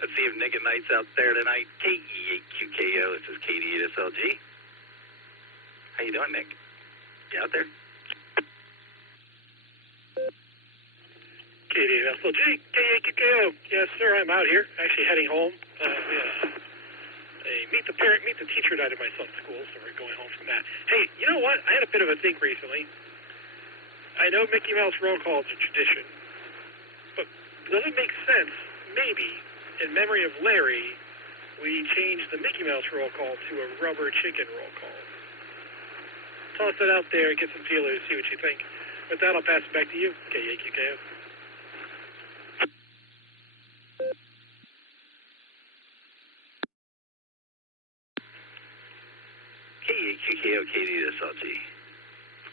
Let's see if Nick and Knight's out there tonight. KE8QKO, this is KD8SLG. How you doing, Nick? You out there? KD8SLG, KE8QKO. Yes, sir, I'm out here. Actually heading home. Meet the parent, meet the teacher night at my son's school, so we're going home from that. Hey, you know what? I had a bit of a think recently. I know Mickey Mouse roll call is a tradition, but does it make sense, maybe, in memory of Larry, we change the Mickey Mouse roll call to a rubber chicken roll call? Toss it out there, get some feelers, see what you think. With that, I'll pass it back to you, KE8QKO. KE8QKO, KD8SLG.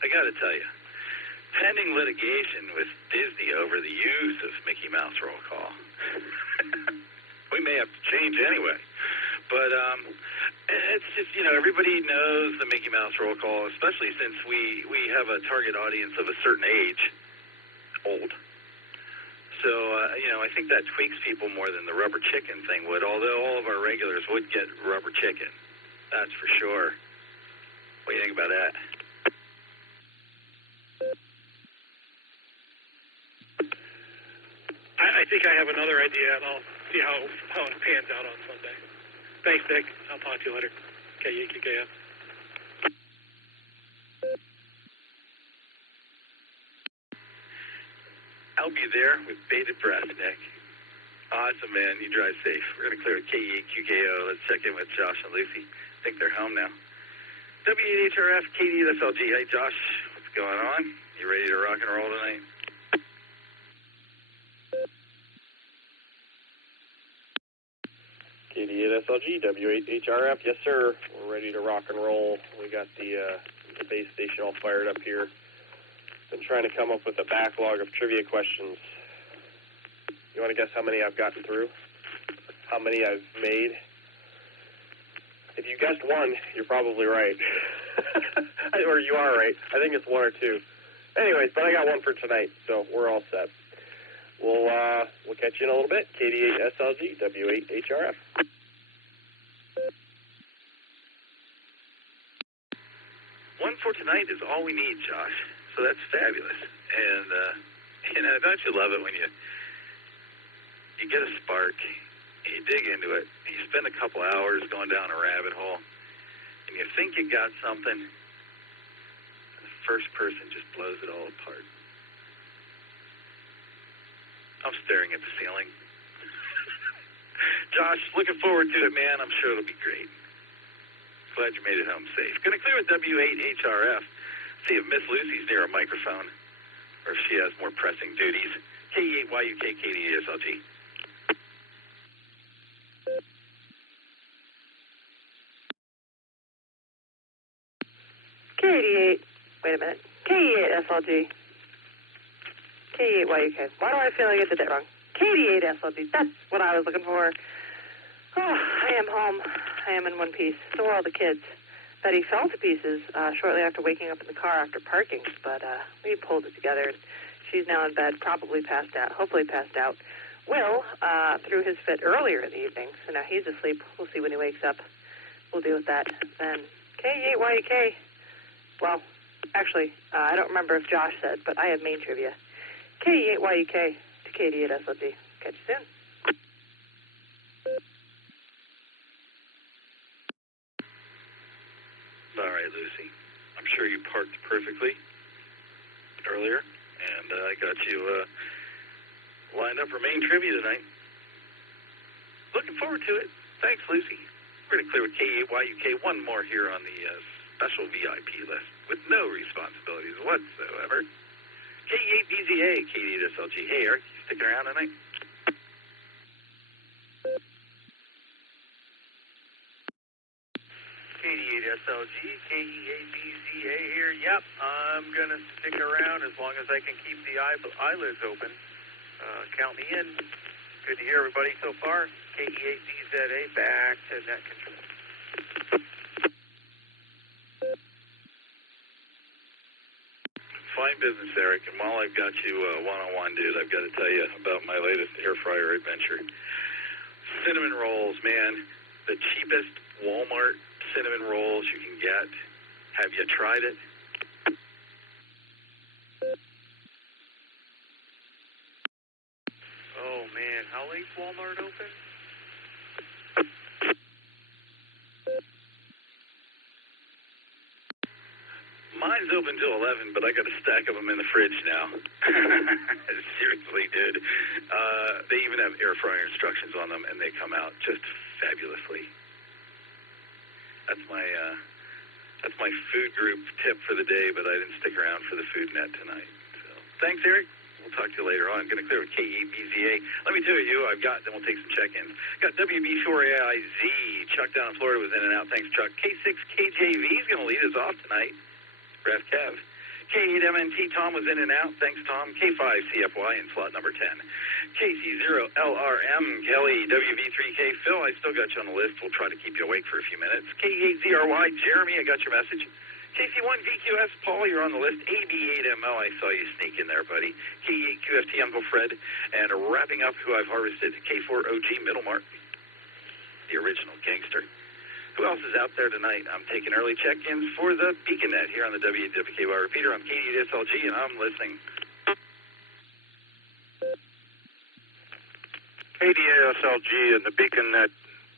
I gotta tell you, pending litigation with Disney over the use of Mickey Mouse roll call. We may have to change anyway. But it's just, you know, everybody knows the Mickey Mouse roll call, especially since we have a target audience of a certain age, old. So, you know, I think that tweaks people more than the rubber chicken thing would, although all of our regulars would get rubber chicken. That's for sure. What do you think about that? I think I have another idea, and I'll see how it pans out on Sunday. Thanks, Nick. I'll talk to you later. KE8QKO. I'll be there with bated breath, Nick. Awesome, man. You drive safe. We're going to clear KE8QKO. Let's check in with Josh and Lucy. I think they're home now. W8HRF, KD8SLG. Hey, Josh. What's going on? You ready to rock and roll tonight? KD8SLG, W8HRF, yes sir. We're ready to rock and roll. We got the base station all fired up here. Been trying to come up with a backlog of trivia questions. You want to guess how many I've gotten through? How many I've made? If you guessed one, you're probably right. Or you are right. I think it's one or two. Anyways, but I got one for tonight, so we're all set. We'll catch you in a little bit. KD8SLG, W8HRF. One for tonight is all we need, Josh. So that's fabulous. And, you know, don't you love it when you get a spark, and you dig into it, and you spend a couple hours going down a rabbit hole, and you think you got something, and the first person just blows it all apart. I'm staring at the ceiling. Josh, looking forward to it, man. I'm sure it'll be great. Glad you made it home safe. Going to clear with W8HRF. See if Miss Lucy's near a microphone, or if she has more pressing duties. KE8YUK, KD8SLG. KD8. Wait a minute. KE8SLG. KE8YUK. Why do I feel like I did that wrong? KD8SLG. That's what I was looking for. Oh, I am home. I am in one piece. So are all the kids. Betty fell to pieces shortly after waking up in the car after parking, but we pulled it together. She's now in bed, probably passed out, hopefully passed out. Will threw his fit earlier in the evening, so now he's asleep. We'll see when he wakes up. We'll deal with that then. KE8YUK. Well, actually, I don't remember if Josh said, but I have main trivia. KE8YUK to KD8SLG. Catch you soon. All right, Lucy. I'm sure you parked perfectly earlier, and I got you lined up for main trivia tonight. Looking forward to it. Thanks, Lucy. We're going to clear with KE8YUK. One more here on the special VIP list with no responsibilities whatsoever. KE8BZA, KD8SLG. Hey, Eric, you sticking around tonight? KD8SLG, KE8BZA here. Yep, I'm going to stick around as long as I can keep the eyelids open. Count me in. Good to hear everybody so far. KE8BZA back to net control. Fine business, Eric. And while I've got you one-on-one, dude, I've got to tell you about my latest air fryer adventure. cinnamon rolls, man. The cheapest Walmart cinnamon rolls you can get. Have you tried it? Oh, man. How late's Walmart open? Mine's open till 11, but I got a stack of them in the fridge now. Seriously, dude. They even have air fryer instructions on them, and they come out just fabulously. That's my food group tip for the day, but I didn't stick around for the food net tonight. So, thanks, Eric. We'll talk to you later on. I'm going to clear with KEBZA. Let me tell you who I've got, then we'll take some check-ins. Got WB4AIZ. Chuck down in Florida was in and out. Thanks, Chuck. K6KJV is going to lead us off tonight. Ref Kev. K8MNT, Tom was in and out. Thanks, Tom. K5CFY in slot number 10. KC0LRM, Kelly. WV3K, Phil, I still got you on the list. We'll try to keep you awake for a few minutes. K8ZRY, Jeremy, I got your message. KC1VQS, Paul, you're on the list. AB8ML, I saw you sneak in there, buddy. K8QFT, Uncle Fred. And wrapping up who I've harvested, K4OG, Middlemark, the original gangster. Who else is out there tonight? I'm taking early check-ins for the BeaconNet here on the WWKY repeater. I'm KD8SLG, and I'm listening. KD8SLG and the BeaconNet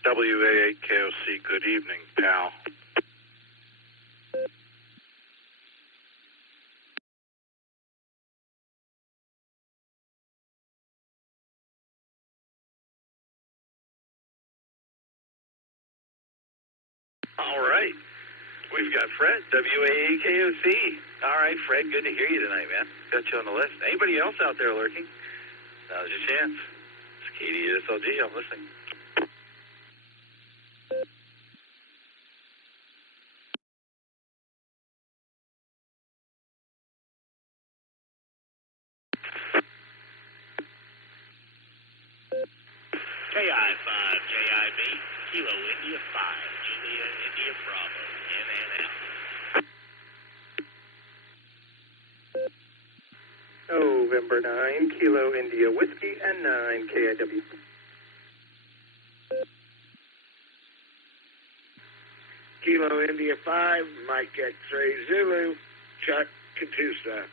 WA8KOC. Good evening, pal. All right. We've got Fred, WAAKOC. All right, Fred, good to hear you tonight, man. Got you on the list. Anybody else out there lurking? Now's your chance. It's KD8SLG. I'm listening. KI5, JIB, Kilo India 5, Julia India Bravo, NNL. November 9, Kilo India Whiskey, and 9, KIW. Kilo India 5, Mike X-Ray Zulu, Chuck Katusa.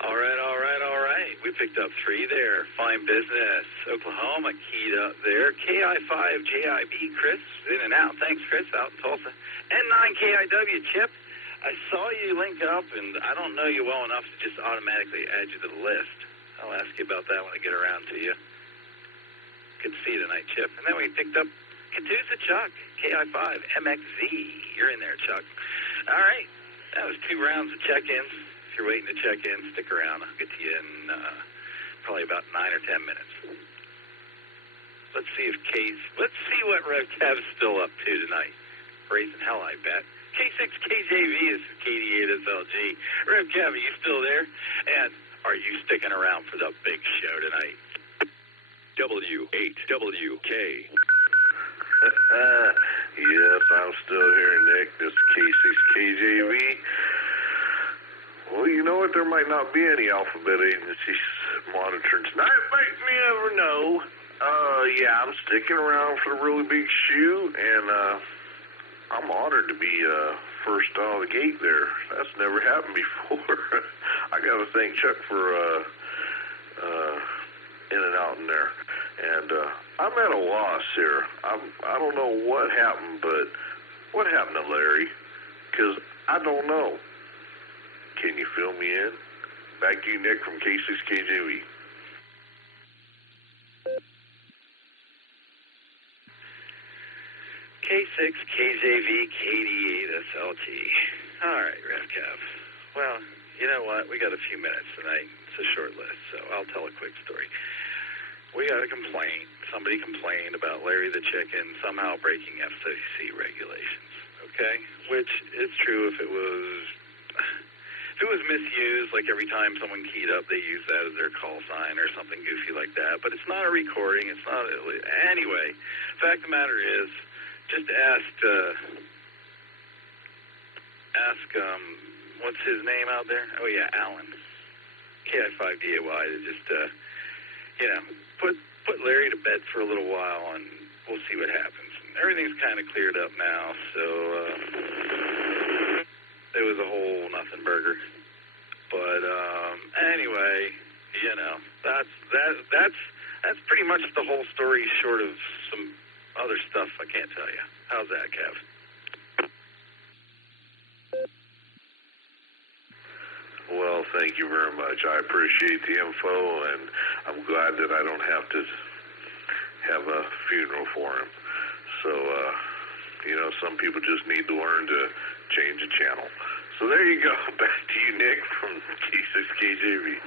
All right. We picked up 3 there. Fine business. Oklahoma keyed up there. KI5JIB, Chris, in and out. Thanks, Chris, out in Tulsa. N9KIW, Chip. I saw you link up, and I don't know you well enough to just automatically add you to the list. I'll ask you about that when I get around to you. Good to see you tonight, Chip. And then we picked up Katusa Chuck, KI5MXZ. You're in there, Chuck. All right. That was 2 rounds of check-ins. If you're waiting to check in, stick around. I'll get to you in probably about 9 or 10 minutes. Let's see what Rev Kev's still up to tonight. Raising hell, I bet. K6KJV is KD8SLG. Rev Kev, are you still there? And are you sticking around for the big show tonight? W8WK. Yes, I'm still here, Nick. This is K6KJV. Well, you know what? There might not be any alphabet agencies monitoring tonight, but you never know. Yeah, I'm sticking around for the really big shoe, and I'm honored to be first out of the gate there. That's never happened before. I got to thank Chuck for in and out in there. And I'm at a loss here. I don't know what happened, but what happened to Larry? Because I don't know. Can you fill me in? Back to you, Nick, from K6KJV. K6KJV, KD8SLG. All right, RevCav. Well, you know what? We got a few minutes tonight. It's a short list, so I'll tell a quick story. We got a complaint. Somebody complained about Larry the Chicken somehow breaking FCC regulations, okay? Which is true if it was misused, like every time someone keyed up, they use that as their call sign or something goofy like that. But it's not a recording. It's not. Anyway, fact of the matter is, just asked what's his name out there? Oh yeah, Alan. KI5DAY to just put Larry to bed for a little while, and we'll see what happens. And everything's kind of cleared up now, so it was a whole nothing burger. But anyway, that's pretty much the whole story, short of some other stuff I can't tell you. How's that, Kev? Well, thank you very much. I appreciate the info, and I'm glad that I don't have to have a funeral for him. So, some people just need to learn to change the channel. So there you go. Back to you, Nick, from T6KJV.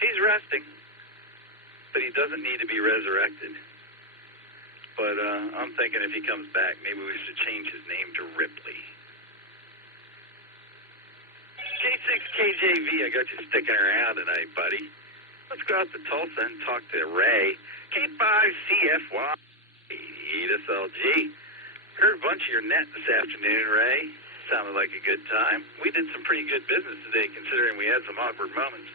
He's resting, but he doesn't need to be resurrected. But I'm thinking if he comes back, maybe we should change his name to Ripley. K6KJV, I got you sticking around tonight, buddy. Let's go out to Tulsa and talk to Ray. K5CFY, SLG. Heard a bunch of your net this afternoon, Ray. Sounded like a good time. We did some pretty good business today, considering we had some awkward moments.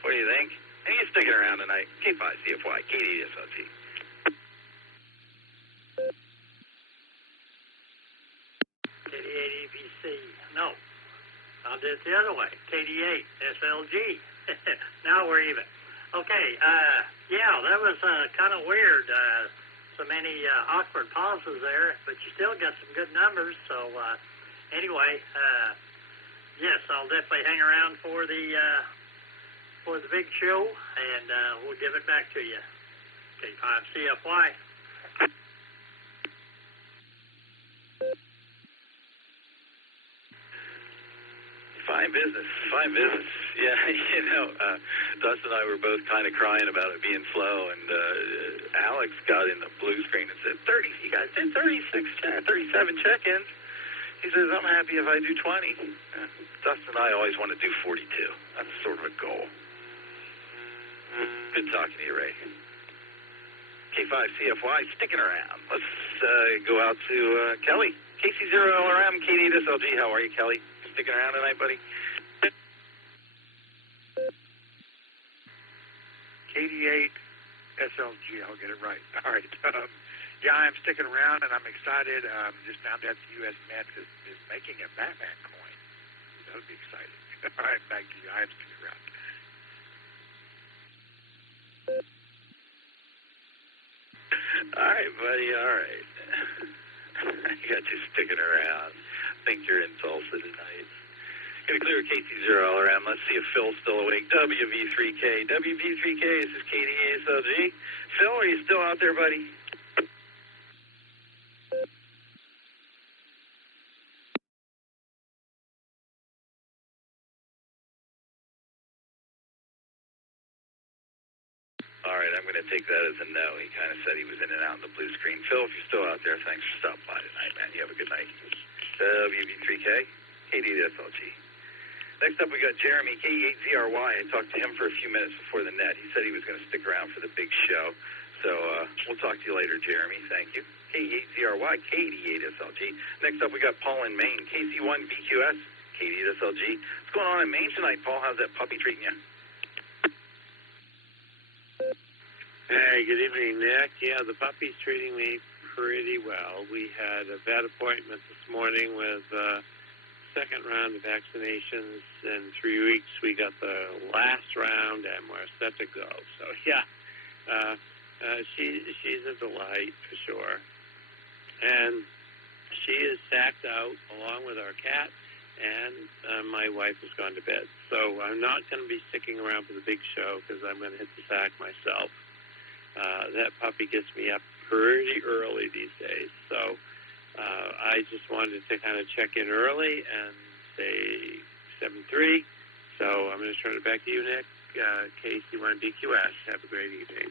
What do you think? And you sticking around tonight. K5CFY, KDSLG. KD8EBC. No. I'll do it the other way. KD8SLG. Now we're even. Okay. That was kind of weird. So many awkward pauses there, but you still got some good numbers. So anyway, yes, I'll definitely hang around for the big show, and we'll give it back to you. K5CFY. Fine business. Yeah, Dustin and I were both kind of crying about it being slow, and Alex got in the blue screen and said, 30, you guys did 37 check-ins. He says, I'm happy if I do 20. Dustin and I always want to do 42. That's sort of a goal. Good talking to you, Ray. K5CFY, sticking around. Let's go out to Kelly. KC0LRM, KD8SLG. How are you, Kelly? Sticking around tonight, buddy? KD8SLG, I'll get it right. All right. I'm sticking around, and I'm excited. Just found out the U.S. Met is making a Batman coin. That would be exciting. All right, back to you. I'm sticking around. All right, buddy, all right. I got you sticking around. I think you're in Tulsa tonight. Gonna clear KC0LRM. Let's see if Phil's still awake. WV3K. WV3K, this is KD8SLG. Phil, are you still out there, buddy? All right, I'm going to take that as a no. He kind of said he was in and out in the blue screen. Phil, if you're still out there, thanks for stopping by tonight, man. You have a good night. WV3K, KD8SLG. Next up, we got Jeremy, K8ZRY. I talked to him for a few minutes before the net. He said he was going to stick around for the big show. So we'll talk to you later, Jeremy. Thank you. K8ZRY, KD8SLG. Next up, we got Paul in Maine, KC1BQS, KD8SLG. What's going on in Maine tonight, Paul? How's that puppy treating you? Hey, good evening, Nick. Yeah, the puppy's treating me pretty well. We had a vet appointment this morning with second round of vaccinations. In 3 weeks, we got the last round, and we're set to go. So, she's a delight for sure. And she is sacked out along with our cat, and my wife has gone to bed. So I'm not going to be sticking around for the big show because I'm going to hit the sack myself. That puppy gets me up pretty early these days. So I just wanted to kind of check in early and say 7-3. So I'm going to turn it back to you, Nick. KC1BQS. Have a great evening.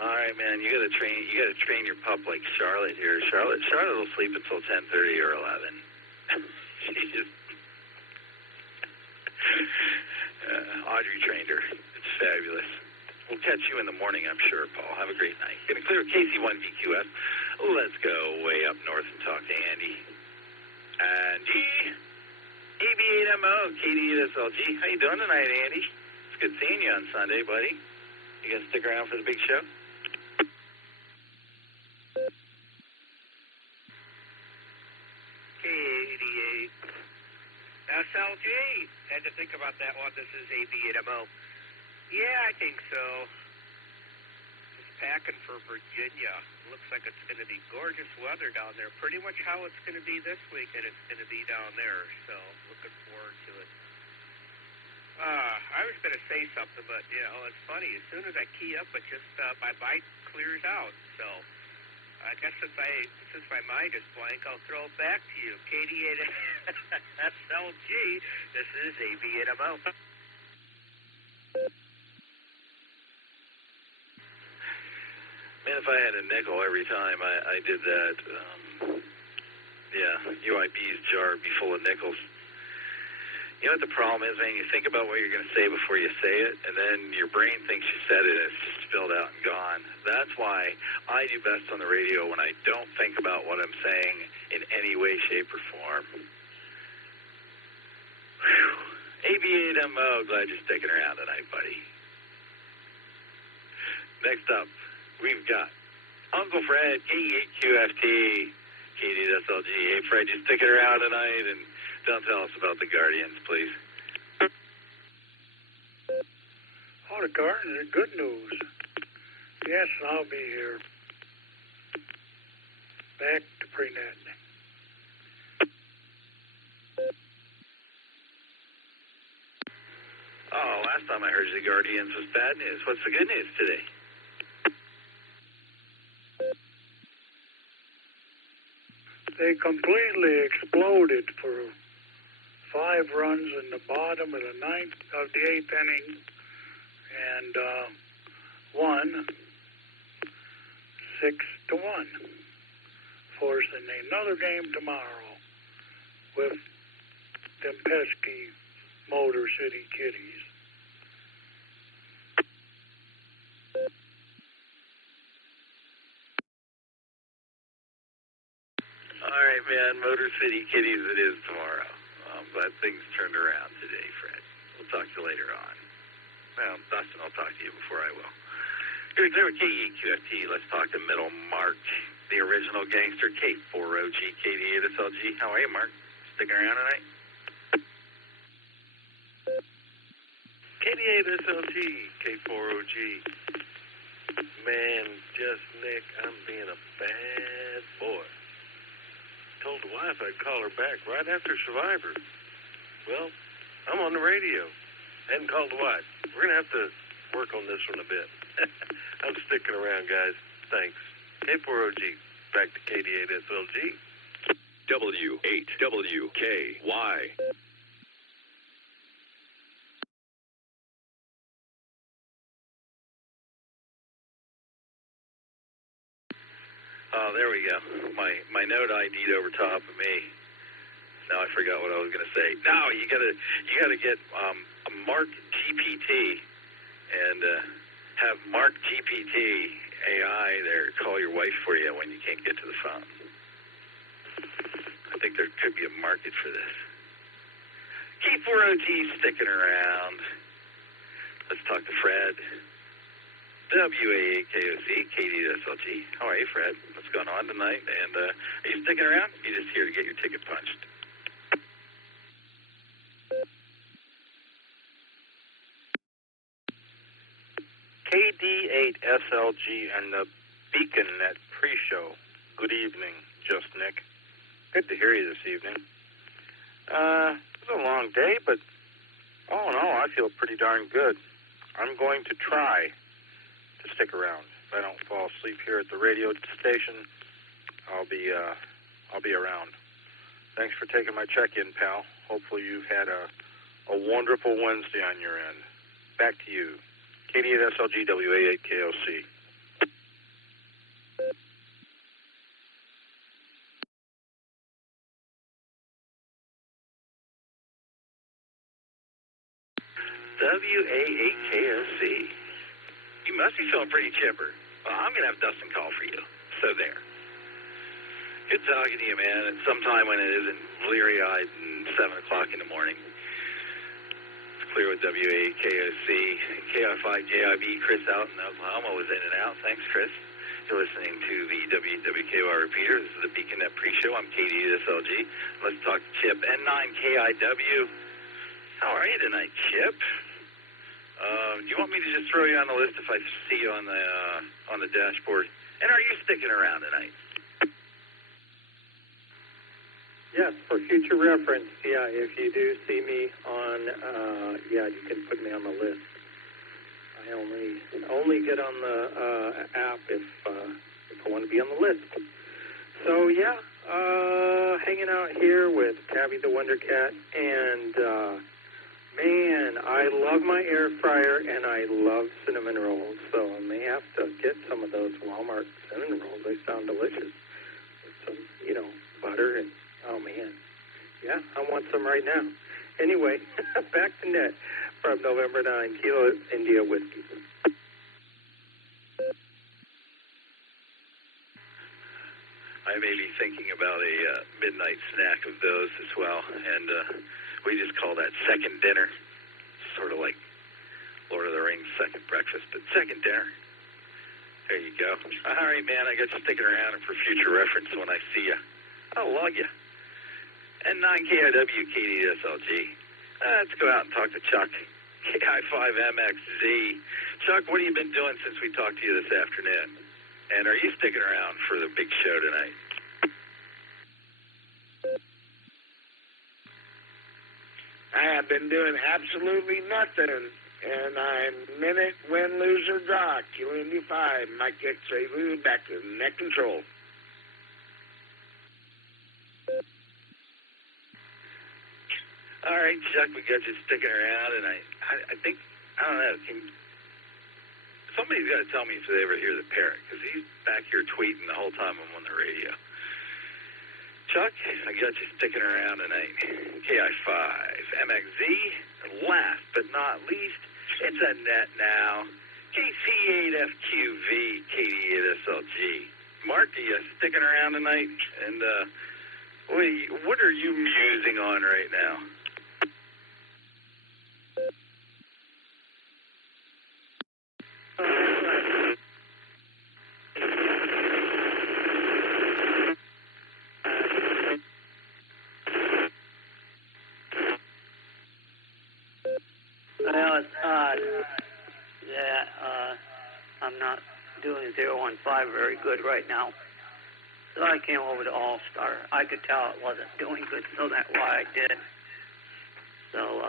All right, man. You got to train your pup like Charlotte here. Charlotte will sleep until 10:30 or 11. She just. Audrey trained her. It's fabulous. We'll catch you in the morning, I'm sure, Paul. Have a great night. Gonna clear KC1VQF. Let's go way up north and talk to Andy. Andy, AB8MO, KD8SLG. How you doing tonight, Andy? It's good seeing you on Sunday, buddy. You gonna stick around for the big show? K88 SLG. Had to think about that one. This is AB8MO. Yeah, I think so. Just packing for Virginia. Looks like it's going to be gorgeous weather down there. Pretty much how it's going to be this week, and it's going to be down there. So looking forward to it. I was going to say something, but you know, it's funny. As soon as I key up, it just my bike clears out. So I guess since my mind is blank, I'll throw it back to you. KD8 SLG. This is AB8MO. Man, if I had a nickel every time I did that, UIB's jar would be full of nickels. You know what the problem is, man? You think about what you're going to say before you say it, and then your brain thinks you said it, and it's just spilled out and gone. That's why I do best on the radio when I don't think about what I'm saying in any way, shape, or form. Whew. AB8MO, glad you're sticking around tonight, buddy. Next up, we've got Uncle Fred, K8QFT, KD8SLG. Hey, Fred, you sticking around tonight? And don't tell us about the Guardians, please. Oh, the Guardians, good news. Yes, I'll be here. Back to pre-net. Oh, last time I heard the Guardians was bad news. What's the good news today? They completely exploded for 5 runs in the bottom of the 8th inning, and won 6-1, forcing another game tomorrow with them pesky Motor City Kitties. All right, man. Motor City Kitties it is tomorrow. I'm glad things turned around today, Fred. We'll talk to you later on. Well, Dustin, I'll talk to you before I will. Here's our KEQFT. Let's talk to Middle Mark, the original gangster, K4OG, KD8SLG. How are you, Mark? Sticking around tonight? KD8SLG, K4OG. Man, just Nick, I'm being a bad boy. Told the wife I'd call her back right after Survivor. Well, I'm on the radio. Hadn't called the wife. We're going to have to work on this one a bit. I'm sticking around, guys. Thanks. K4OG, back to KD8SLG. W8WKY. Oh, there we go. My Node ID'd over top of me. Now I forgot what I was going to say. No, you gotta get a Mark GPT and have Mark GPT AI there call your wife for you when you can't get to the phone. I think there could be a market for this. K4OG sticking around. Let's talk to Fred. WA8KOC, KD8SLG. How are you, Fred? What's going on tonight? And are you sticking around? You're just here to get your ticket punched. KD8SLG and the Beacon Net pre-show. Good evening, Just Nick. Good to hear you this evening. It was a long day, but all in all, I feel pretty darn good. I'm going to try to stick around. If I don't fall asleep here at the radio station, I'll be around. Thanks for taking my check-in, pal. Hopefully you've had a wonderful Wednesday on your end. Back to you. KD8SLG WA8KOC. WA8KOC. You must be feeling pretty chipper. Well, I'm going to have Dustin call for you. So there. Good talking to you, man. At some time when it isn't bleary-eyed and 7 o'clock in the morning. It's clear with WA8KOC. KI5JIB, Chris out in Oklahoma was in and out. Thanks, Chris. You're listening to the WWKY repeater. This is the BeaconNet pre-show. I'm KD8SLG. Let's talk Chip. N9KIW. How are you tonight, Chip? Do you want me to just throw you on the list if I see you on the dashboard? And are you sticking around tonight? Yes, for future reference, yeah, if you do see me on, you can put me on the list. I only get on the app if I want to be on the list. So, yeah, hanging out here with Tabby the Wonder Cat, and, man, I love my air fryer, and I love cinnamon rolls, so I may have to get some of those Walmart cinnamon rolls. They sound delicious with some, butter and, oh, man. Yeah, I want some right now. Anyway, back to net from November 9, Kilo India Whiskey. I may be thinking about a midnight snack of those as well, and we just call that second dinner, sort of like Lord of the Rings second breakfast, but second dinner. There you go. All right, man, I got you sticking around, and for future reference when I see you, I'll log you. N9KIW, KD8SLG. Let's go out and talk to Chuck. KI5MXZ. Chuck, what have you been doing since we talked to you this afternoon? And are you sticking around for the big show tonight? I have been doing absolutely nothing, and I'm minute, win, lose, or draw. Kilo India 5, Mike X-Ray Lou, back to net control. All right, Chuck, we got you sticking around, and I think, I don't know, somebody's got to tell me if they ever hear the parrot, because he's back here tweeting the whole time I'm on the radio. Chuck, I got you sticking around tonight. KI5MXZ, and last but not least, it's a net now. KC8FQV, KD8SLG. Mark, are you sticking around tonight? And what are you musing on right now? Well, it's odd that I'm not doing 015 very good right now. So I came over to Allstar. I could tell it wasn't doing good, so that's why I did. So,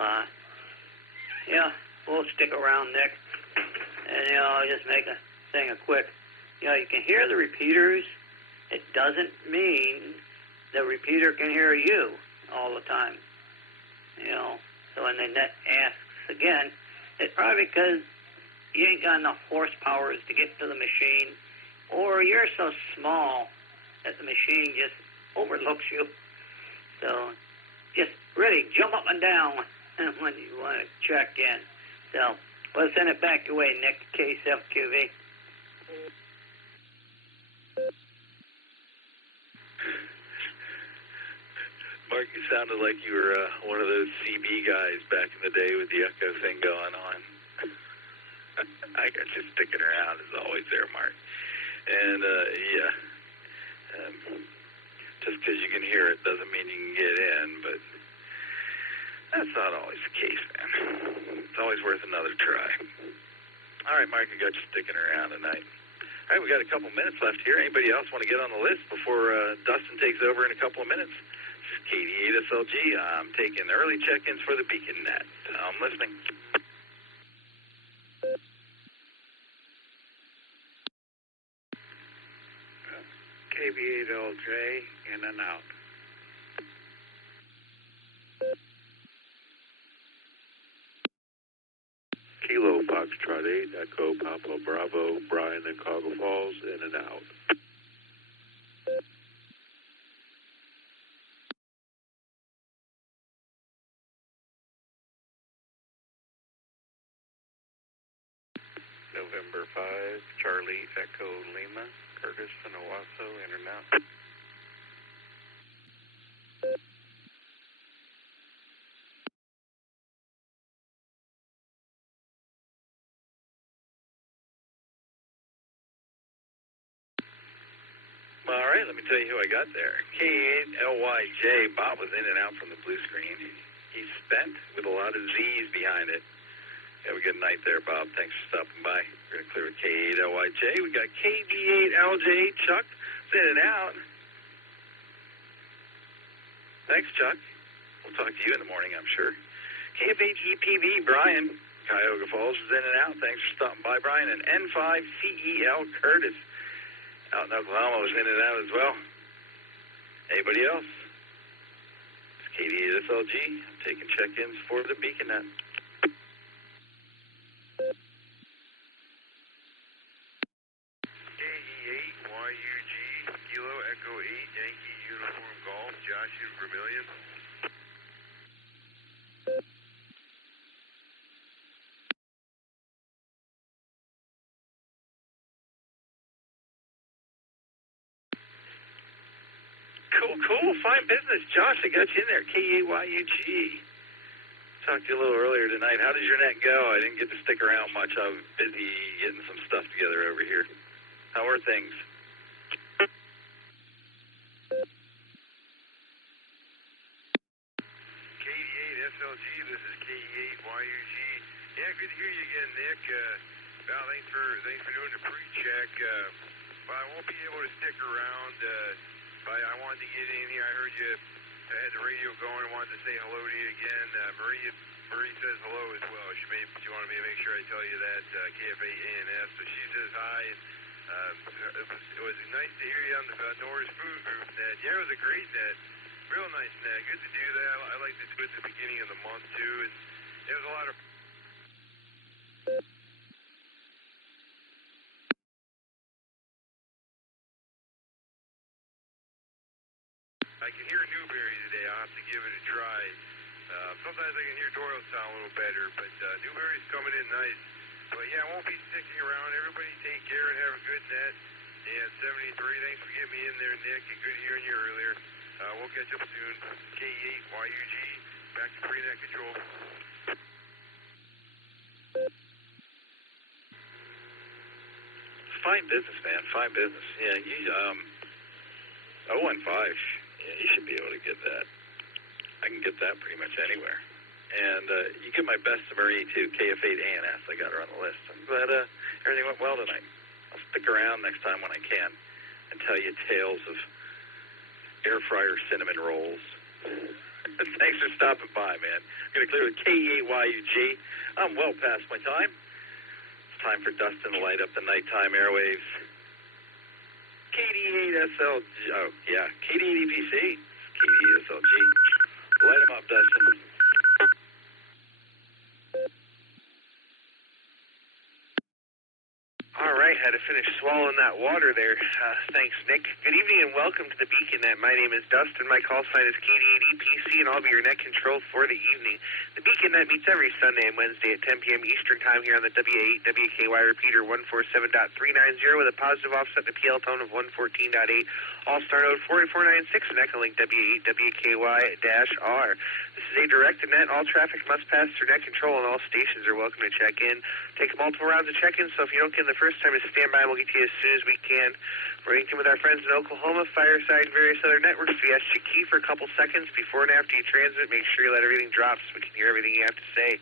yeah, we'll stick around, Nick. And, I'll just make a thing quick. You can hear the repeaters. It doesn't mean the repeater can hear you all the time. So when the net asks again, it's probably because you ain't got enough horsepower to get to the machine, or you're so small that the machine just overlooks you. So just really jump up and down when you want to check in. So we'll send it back your way, Nick, K7QV. Mark, you sounded like you were one of those CB guys back in the day with the echo thing going on. I got you sticking around as always there, Mark. And, just because you can hear it doesn't mean you can get in, but that's not always the case, man. It's always worth another try. All right, Mark, I got you sticking around tonight. All right, we got a couple minutes left here. Anybody else want to get on the list before Dustin takes over in a couple of minutes? This is KD8SLG. I'm taking early check-ins for the BeaconNet. I'm listening. KB8LJ, in and out. Kilo Foxtrot 8, Echo Papa Bravo, Brian and Cargo Falls, in and out. November 5, Charlie Echo Lima, Curtis and Owasso, in and out. All right, let me tell you who I got there. K8LYJ. Bob was in and out from the blue screen. He's spent with a lot of Z's behind it. Have a good night there, Bob. Thanks for stopping by. We're going to clear with K8LYJ. We got KD8LJ. Chuck is in and out. Thanks, Chuck. We'll talk to you in the morning, I'm sure. KF8EPV. Brian. Cuyahoga Falls is in and out. Thanks for stopping by, Brian. And N5CEL Curtis. Out in Oklahoma was in and out as well. Anybody else? It's KD8SLG. I'm taking check-ins for the BeaconNet. KE8YUG, Kilo Echo 8, Yankee Uniform Golf, Joshua Vermillion. Cool. Fine business. Josh, I got you in there. KAYUG. Talked to you a little earlier tonight. How did your net go? I didn't get to stick around much. I was busy getting some stuff together over here. How are things? KD8SLG, this is KE8YUG. Yeah, good to hear you again, Nick. Val, thanks for doing the pre-check. But I won't be able to stick around. But I wanted to get in here. I heard you had the radio going. I wanted to say hello to you again. Marie says hello as well. She wanted me to make sure I tell you that, KF8ANS. So she says hi. And it was nice to hear you on the Norris Food Group net. Yeah, it was a great net. Real nice net. Good to do that. I like to do it at the beginning of the month, too. And it was a lot of... I can hear Newberry today. I'll have to give it a try. Sometimes I can hear Doylestown a little better, but Newberry's coming in nice. But yeah, I won't be sticking around. Everybody take care and have a good net. And 73, thanks for getting me in there, Nick. And good hearing you earlier. We'll catch up soon. K8YUG, back to pre-net control. Fine business, man. Fine business. Yeah, you 015. Yeah, you should be able to get that. I can get that pretty much anywhere. And you get my best to Marie, too, KF8ANS. I got her on the list. I'm glad everything went well tonight. I'll stick around next time when I can and tell you tales of air fryer cinnamon rolls. Thanks for stopping by, man. I'm going to clear with K8YUG. I'm well past my time. It's time for Dustin to light up the nighttime airwaves. KD8SLG. Oh, yeah. KD8EPC. KD8SLG. Light them up, Dustin. All right, had to finish swallowing that water there. Thanks, Nick. Good evening and welcome to the BeaconNet. My name is Dustin. My call sign is KD8EPC, and I'll be your net control for the evening. The BeaconNet meets every Sunday and Wednesday at 10 p.m. Eastern Time here on the WA8 WKY repeater 147.390 with a positive offset to PL tone of 114.8. Allstar Node 4496 and Echolink WA8 WKY-R. This is a directed net. All traffic must pass through net control, and all stations are welcome to check in. Take multiple rounds of check-in, so if you don't get in the first time, just stand by and we'll get to you as soon as we can. We're working with our friends in Oklahoma, Fireside, various other networks. We ask you key for a couple seconds before and after you transmit. Make sure you let everything drop so we can hear everything you have to say.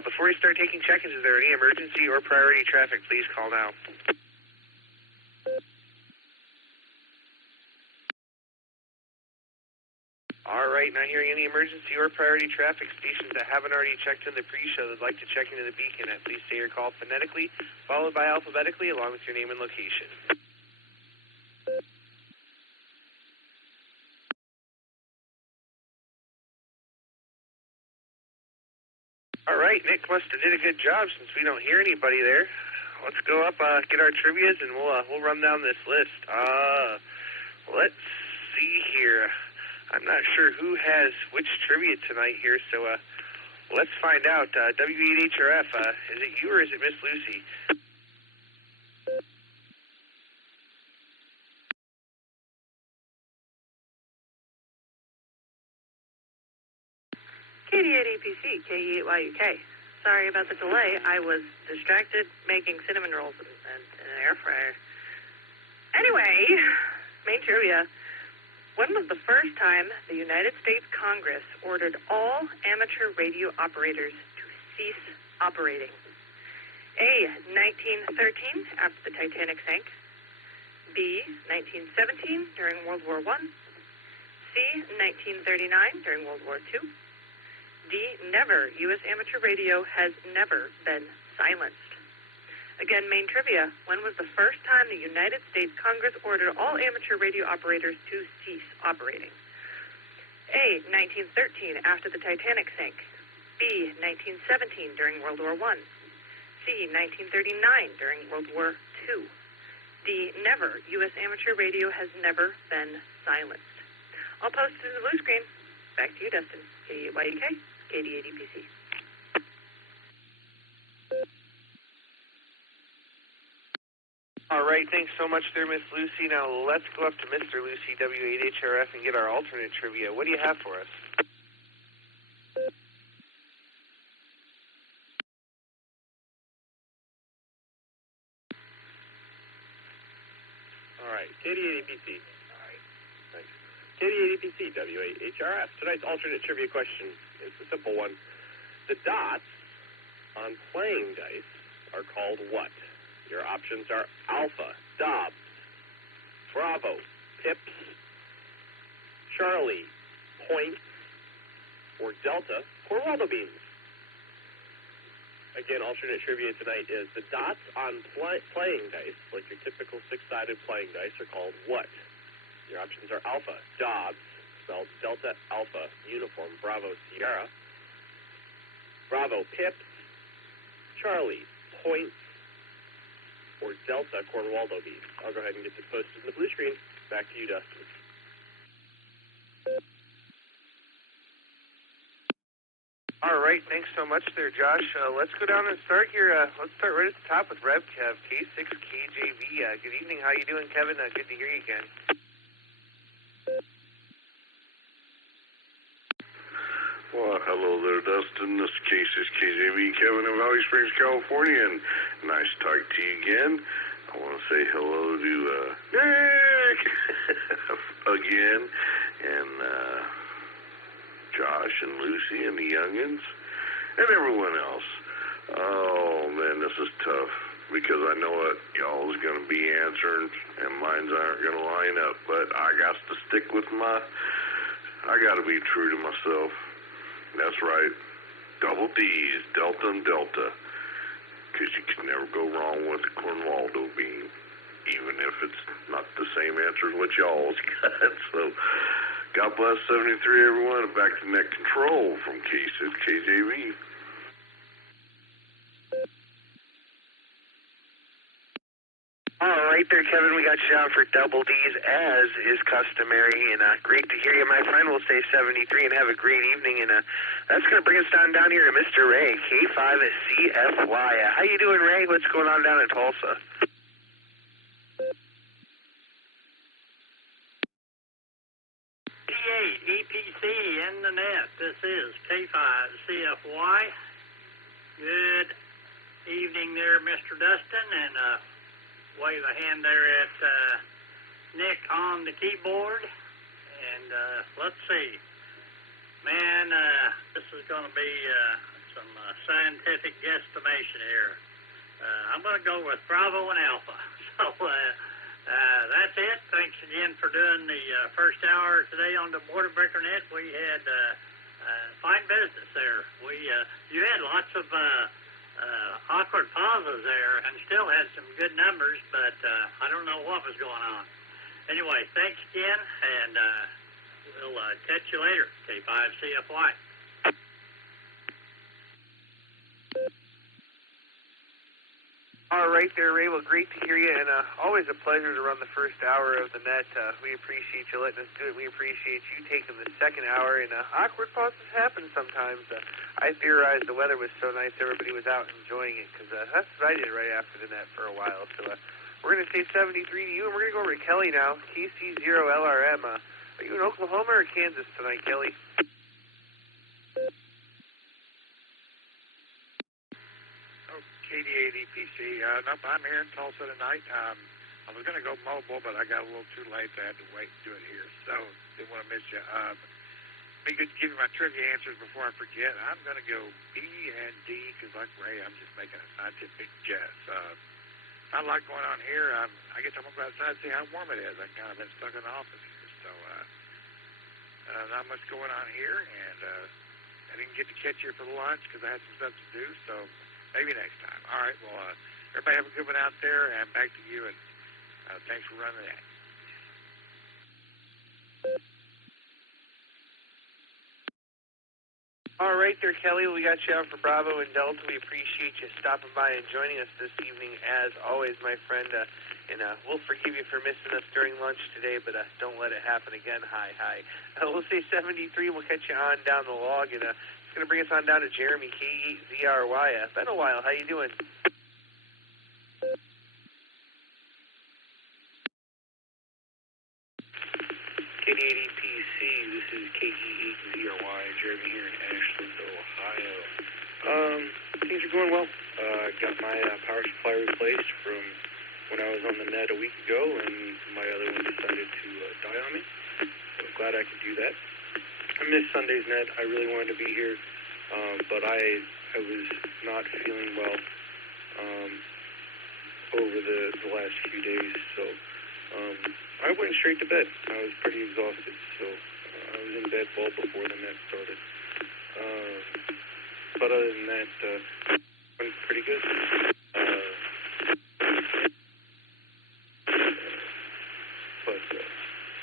Before we start taking check-ins, is there any emergency or priority traffic? Please call now. All right, not hearing any emergency or priority traffic. Stations that haven't already checked in the pre-show that'd like to check into the BeaconNet, please say your call phonetically, followed by alphabetically, along with your name and location. All right, Nick must have did a good job since we don't hear anybody there. Let's go up, get our trivias, and we'll run down this list. Let's see here. I'm not sure who has which trivia tonight here, so let's find out. W8HRF, is it you or is it Miss Lucy? KD8EPC, KE8YUK. Sorry about the delay. I was distracted making cinnamon rolls and an air fryer. Anyway, main trivia. When was the first time the United States Congress ordered all amateur radio operators to cease operating? A, 1913, after the Titanic sank. B, 1917, during World War I. C, 1939, during World War II. D, never. U.S. amateur radio has never been silenced. Again, main trivia. When was the first time the United States Congress ordered all amateur radio operators to cease operating? A, 1913, after the Titanic sank. B, 1917, during World War I. C, 1939, during World War II. D, never. U.S. amateur radio has never been silenced. I'll post it in the blue screen. Back to you, Dustin. KD8YUK, KD8EPC. All right, thanks so much there, Miss Lucy. Now let's go up to Mr. Lucy, W8HRF, and get our alternate trivia. What do you have for us? All right, KD8EPC. All right, thanks. KD8EPC, W8HRF. Tonight's alternate trivia question is a simple one. The dots on playing dice are called what? Your options are Alpha, Dobbs, Bravo, Pips, Charlie, Points, or Delta, Corvaldo Beans. Again, alternate trivia tonight is the dots on playing dice, like your typical six-sided playing dice, are called what? Your options are Alpha, Dobbs, spelled Delta, Alpha, Uniform, Bravo, Sierra, Bravo, Pips, Charlie, Points, or Delta, Cornwaldo Beans. I'll go ahead and get this posted in the blue screen. Back to you, Dustin. All right, thanks so much there, Josh. Let's go down and start here. Let's start right at the top with RevKev, K6KJV. Good evening. How you doing, Kevin? Good to hear you again. Well, hello there, Dustin. This is K6KJV, Kevin in Valley Springs, California, and nice to talk to you again. I want to say hello to Nick again, and Josh and Lucy and the youngins, and everyone else. Oh, man, this is tough, because I know what y'all is going to be answering, and mines aren't going to line up, but I got to stick with I got to be true to myself. That's right. Double D's, Delta and Delta. Because you can never go wrong with the Cornwaldo bean, even if it's not the same answer as what y'all's got. So, God bless 73, everyone. Back to net control from K6 KJV. All right there, Kevin. We got you down for double D's, as is customary, and great to hear you, my friend. We'll say 73 and have a great evening, and that's going to bring us down here to Mr. Ray, K5CFY. How you doing, Ray? What's going on down in Tulsa? EPC in the net. This is K5CFY. Good evening there, Mr. Dustin, and wave a hand there at Nick on the keyboard. And let's see. Man, this is going to be some scientific guesstimation here. I'm going to go with Bravo and Alpha. So that's it. Thanks again for doing the first hour today on the Border Breaker Net. We had fine business there. You had lots of awkward pauses there and still had some good numbers, but I don't know what was going on. Anyway, thanks again, and we'll catch you later. K5CFY. All right there, Ray. Well, great to hear you, and always a pleasure to run the first hour of the net. We appreciate you letting us do it. We appreciate you taking the second hour, and awkward pauses happen sometimes. I theorized the weather was so nice everybody was out enjoying it, because that's what I did right after the net for a while. So We're going to say 73 to you, and we're going to go over to Kelly now. KC0LRM. Are you in Oklahoma or Kansas tonight, Kelly? KD8EPC. Nope, I'm here in Tulsa tonight. I was going to go mobile, but I got a little too late, so I had to wait and do it here. So, didn't want to miss you. Be good to give you my trivia answers before I forget. I'm going to go B and D, because like Ray, I'm just making a scientific guess. Not a lot going on here. I guess I'm going to go outside and see how warm it is. I've kind of been stuck in the office here. So, not much going on here, and I didn't get to catch you for lunch because I had some stuff to do, so maybe next time. All right, well, everybody have a good one out there, and back to you, and thanks for running that. All right there, Kelly. We got you out for Bravo and Delta. We appreciate you stopping by and joining us this evening, as always, my friend. And we'll forgive you for missing us during lunch today, but don't let it happen again. Hi. We'll say 73. We'll catch you on down the log, and it's going to bring us on down to Jeremy, K8ZRY. Been a while. How you doing? KD8EPC, this is KE8ZRY, Jeremy here in Ashland, Ohio. Things are going well. Got my power supply replaced from when I was on the net a week ago, and my other one decided to die on me. So glad I could do that. I missed Sunday's net. I really wanted to be here, but I was not feeling well over the last few days, so I went straight to bed. I was pretty exhausted, so I was in bed well before the net started. But other than that, went pretty good.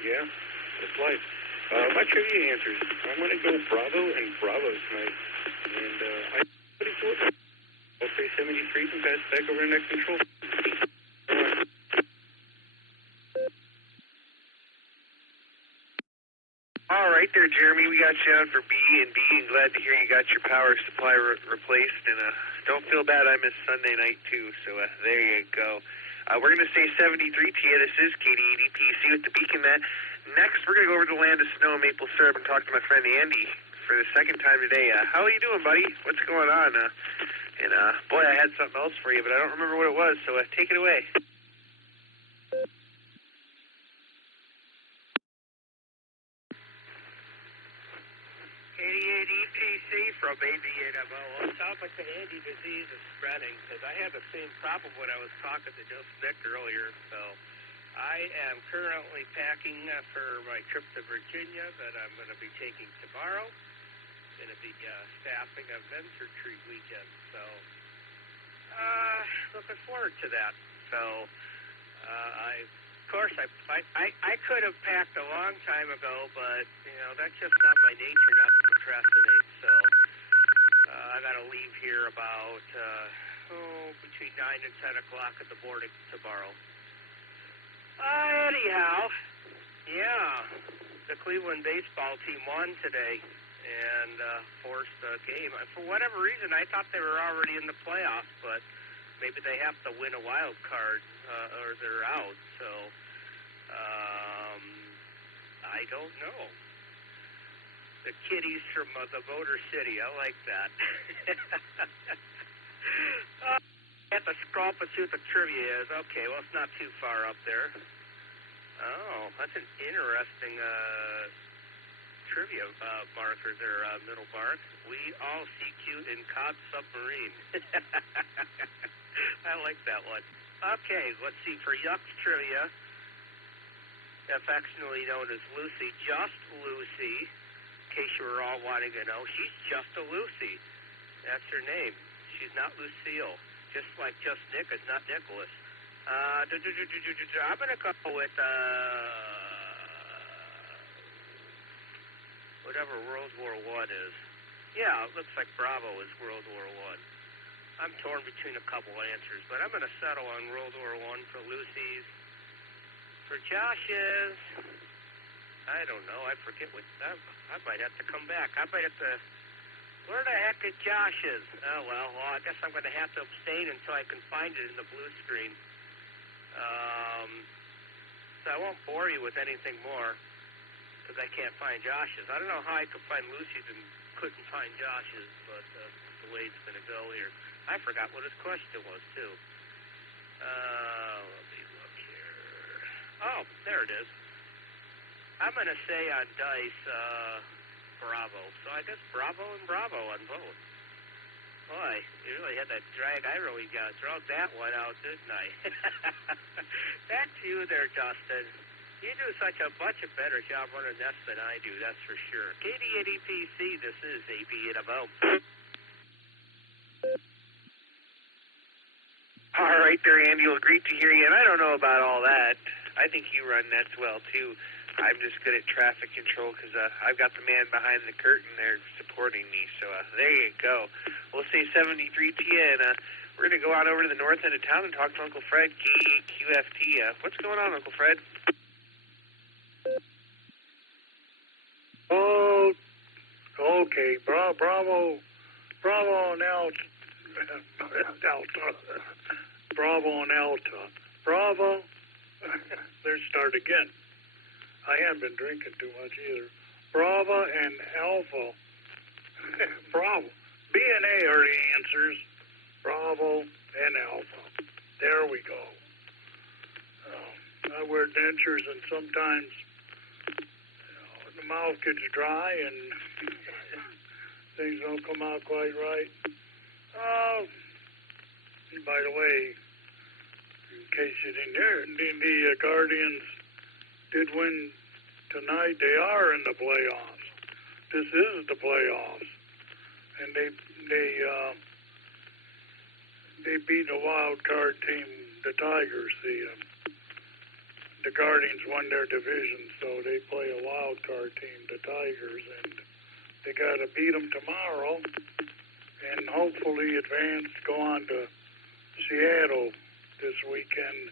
Yeah, it's life. My trivia answers. I'm going to go Bravo and Bravo tonight, and I'm pretty cool. I'll say 73 and pass it back over to next control. All right there, Jeremy. We got you on for B and B, and glad to hear you got your power supply replaced. And don't feel bad, I missed Sunday night too. So there you go. We're going to say 73 to you. This is KD8EPC with the Beacon Net. Next, we're going to go over to the land of snow and maple syrup and talk to my friend Andy for the second time today. How are you doing, buddy? What's going on? Boy, I had something else for you, but I don't remember what it was. So take it away. KD8EPC from ABNMO. It sounds like the Andy disease is spreading, because I had the same problem when I was talking to Just Nick earlier. So I am currently packing for my trip to Virginia that I'm going to be taking tomorrow. Going to be staffing a men's retreat weekend. So looking forward to that. So of course, I could have packed a long time ago, but, that's just not my nature not to procrastinate. So I got to leave here about, between 9 and 10 o'clock in the morning tomorrow. Anyhow, yeah, the Cleveland baseball team won today and forced the game. For whatever reason, I thought they were already in the playoffs, but maybe they have to win a wild card or they're out. So I don't know. The kiddies from the Motor City. I like that. I have to scroll up and see what the trivia is. Okay, well, it's not too far up there. Oh, that's an interesting trivia marker there, middle mark. We all see cute in Cod Submarine. I like that one. Okay, let's see. For Yuck's trivia, affectionately known as Lucy, Just Lucy, in case you were all wanting to know, she's just a Lucy. That's her name. She's not Lucille. Just like Just Nick is not Nicholas. I'm going to go with whatever World War I is. Yeah, it looks like Bravo is World War I. I'm torn between a couple answers, but I'm going to settle on World War I for Lucy's. For Josh's, I don't know. I forget what. I might have to come back. I might have to. Where the heck is Josh's? Oh, well, I guess I'm going to have to abstain until I can find it in the blue screen. So I won't bore you with anything more because I can't find Josh's. I don't know how I could find Lucy's and couldn't find Josh's, but the way it's going to go here. I forgot what his question was, too. Let me look here. Oh, there it is. I'm going to say on dice, Bravo. So I guess Bravo and Bravo on both. Boy, you really had that drag. I really drug that one out, didn't I? Back to you there, Dustin. You do such a much better job running nets than I do, that's for sure. KD80PC, this is AB in a Mo. All right there, Andy. Well, great to hear you. And I don't know about all that. I think you run nets well, too. I'm just good at traffic control because I've got the man behind the curtain there supporting me. So there you go. We'll say 7310. We're going to go on over to the north end of town and talk to Uncle Fred, KE8QFT. What's going on, Uncle Fred? Oh, okay. Bravo and Alta. Bravo and Alta. Bravo. Let's start again. I haven't been drinking too much either. Bravo and Alpha. Bravo. B and A are the answers. Bravo and Alpha. There we go. I wear dentures and sometimes the mouth gets dry and things don't come out quite right. By the way, in case you didn't hear it, the Guardians did win tonight. They are in the playoffs. This is the playoffs, and they beat a wild card team, the Tigers. The Guardians won their division, so they play a wild card team, the Tigers, and they got to beat them tomorrow, and hopefully advance, go on to Seattle this weekend.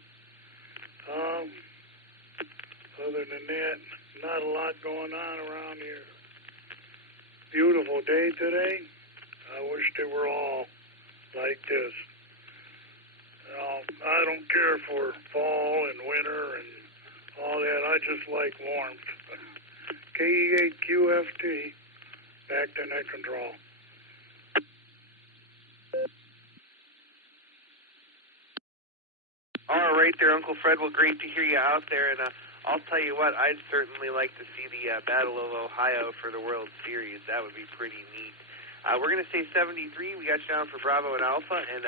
Other than that, not a lot going on around here. Beautiful day today. I wish they were all like this. I don't care for fall and winter and all that. I just like warmth. KE8QFT, back to net control. All right there, Uncle Fred. Well, great to hear you out there. And I'll tell you what, I'd certainly like to see the Battle of Ohio for the World Series. That would be pretty neat. We're going to say 73. We got you down for Bravo and Alpha. And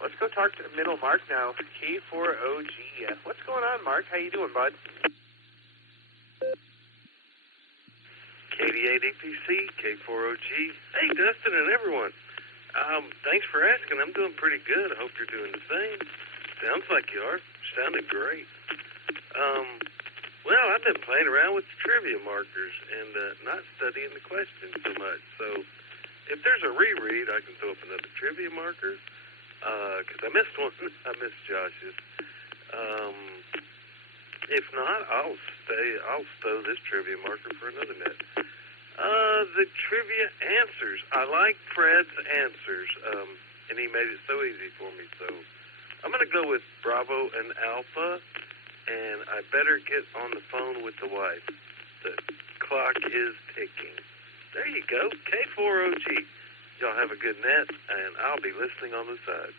let's go talk to Middle Mark now. K4OG. What's going on, Mark? How you doing, bud? KD8APC, K4OG. Hey, Dustin and everyone. Thanks for asking. I'm doing pretty good. I hope you're doing the same. Sounds like you are. Sounded great. Well, I've been playing around with the trivia markers and not studying the questions so much. So if there's a reread, I can throw up another trivia marker because I missed one. I missed Josh's. If not, I'll stow this trivia marker for another net. The trivia answers. I like Fred's answers, and he made it so easy for me. So I'm going to go with Bravo and Alpha, and I better get on the phone with the wife. The clock is ticking. There you go, K4OG. Y'all have a good net, and I'll be listening on the side.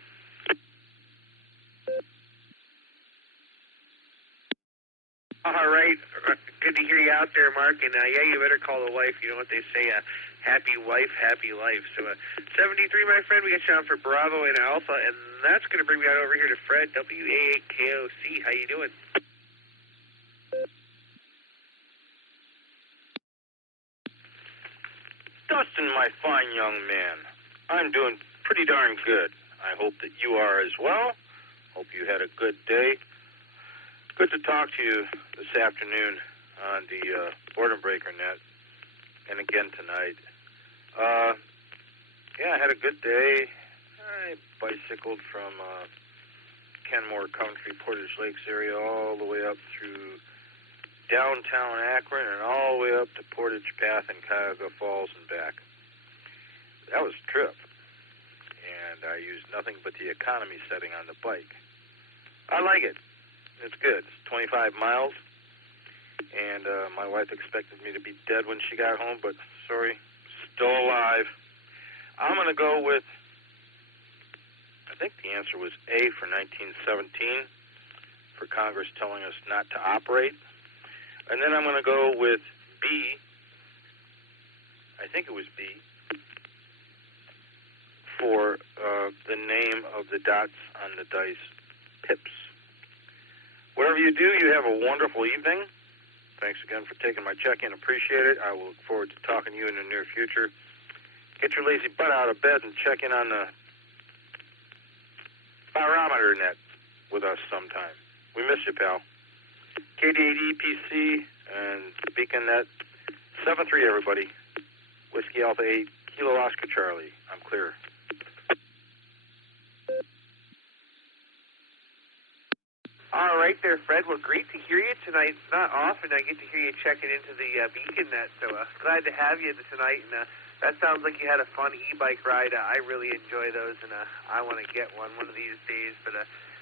All right. Good to hear you out there, Mark. And, yeah, you better call the wife. You know what they say, happy wife, happy life. So 73, my friend, we got you on for Bravo and Alpha, and that's going to bring me out over here to Fred, WA8KOC. How you doing? Dustin, my fine young man, I'm doing pretty darn good. I hope that you are as well. Hope you had a good day. Good to talk to you this afternoon on the Boredom Breaker net, and again tonight. Yeah, I had a good day. I bicycled from Kenmore Country, Portage Lakes area, all the way up through downtown Akron and all the way up to Portage Path and Cuyahoga Falls and back. That was a trip, and I used nothing but the economy setting on the bike. I like it. It's good. It's 25 miles, and my wife expected me to be dead when she got home, but sorry, still alive. I'm going to go with, I think the answer was A for 1917, for Congress telling us not to operate. And then I'm going to go with B, I think it was B, for the name of the dots on the dice, pips. Whatever you do, you have a wonderful evening. Thanks again for taking my check-in. Appreciate it. I will look forward to talking to you in the near future. Get your lazy butt out of bed and check in on the barometer net with us sometime. We miss you, pal. KD8EPC and Beacon Net 7-3, everybody. Whiskey Alpha 8, Kilo Oscar Charlie. I'm clear. All right there, Fred. Well, great to hear you tonight. It's not often I get to hear you checking into the Beacon Net, so glad to have you tonight. And that sounds like you had a fun e-bike ride. I really enjoy those, and I want to get one of these days, but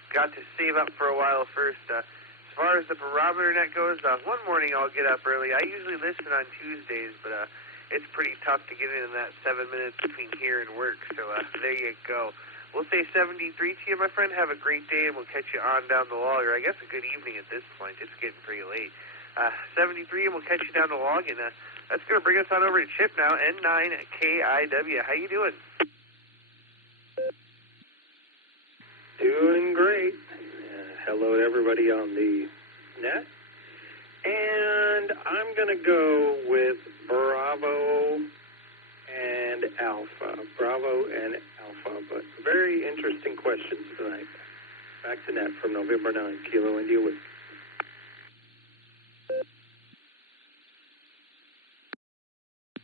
got to save up for a while first. As far as the barometer net goes, one morning I'll get up early. I usually listen on Tuesdays, but it's pretty tough to get in that 7 minutes between here and work, so there you go. We'll say 73 to you, my friend. Have a great day, and we'll catch you on down the log, or I guess a good evening at this point. It's getting pretty late. 73, and we'll catch you down the log, and that's going to bring us on over to Chip now, N9KIW. How you doing? Doing great. Hello to everybody on the net. And I'm going to go with Bravo and Alpha. Bravo and Alpha. But very interesting questions tonight. Back to net from November 9, Kilo India Whiskey.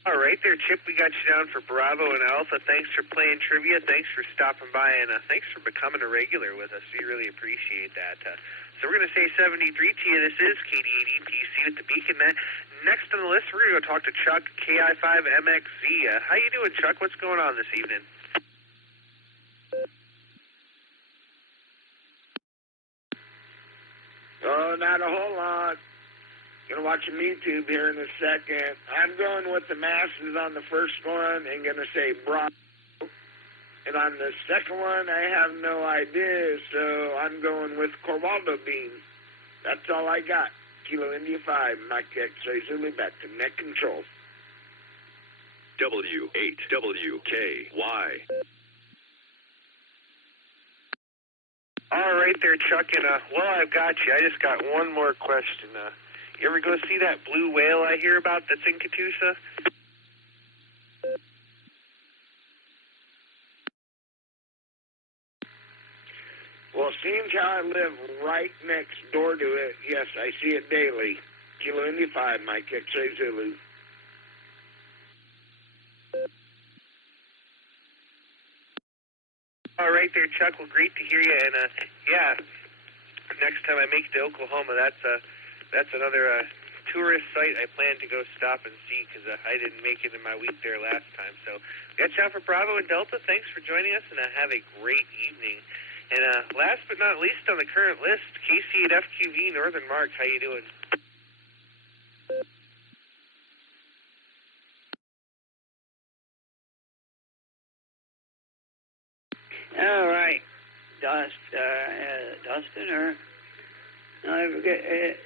All right there, Chip. We got you down for Bravo and Alpha. Thanks for playing trivia. Thanks for stopping by, and thanks for becoming a regular with us. We really appreciate that. So we're going to say 73 to you. This is KD8EPC with the Beacon Net. Next on the list, we're going to go talk to Chuck, KI5MXZ. How you doing, Chuck? What's going on this evening? Oh, not a whole lot. Gonna watch some YouTube here in a second. I'm going with the masses on the first one and gonna say Bravo. And on the second one, I have no idea, so I'm going with Corvaldo Bean. That's all I got. Kilo India 5, Mike X-Ray Zulu, back to net control. W8WKY. All right there, Chuck, and well, I've got you. I just got one more question. You ever go see that blue whale I hear about that's in Catoosa? Well, seems how I live right next door to it, yes, I see it daily. Kilo India 5, Mike X-Ray Zulu. All right there, Chuck. Well, great to hear you. And, yeah, next time I make it to Oklahoma, that's another tourist site I plan to go stop and see because I didn't make it in my week there last time. So got you out for Bravo and Delta. Thanks for joining us, and have a great evening. And last but not least on the current list, KC at FQV, Northern Mark. How you doing? All right, Dustin, or I forget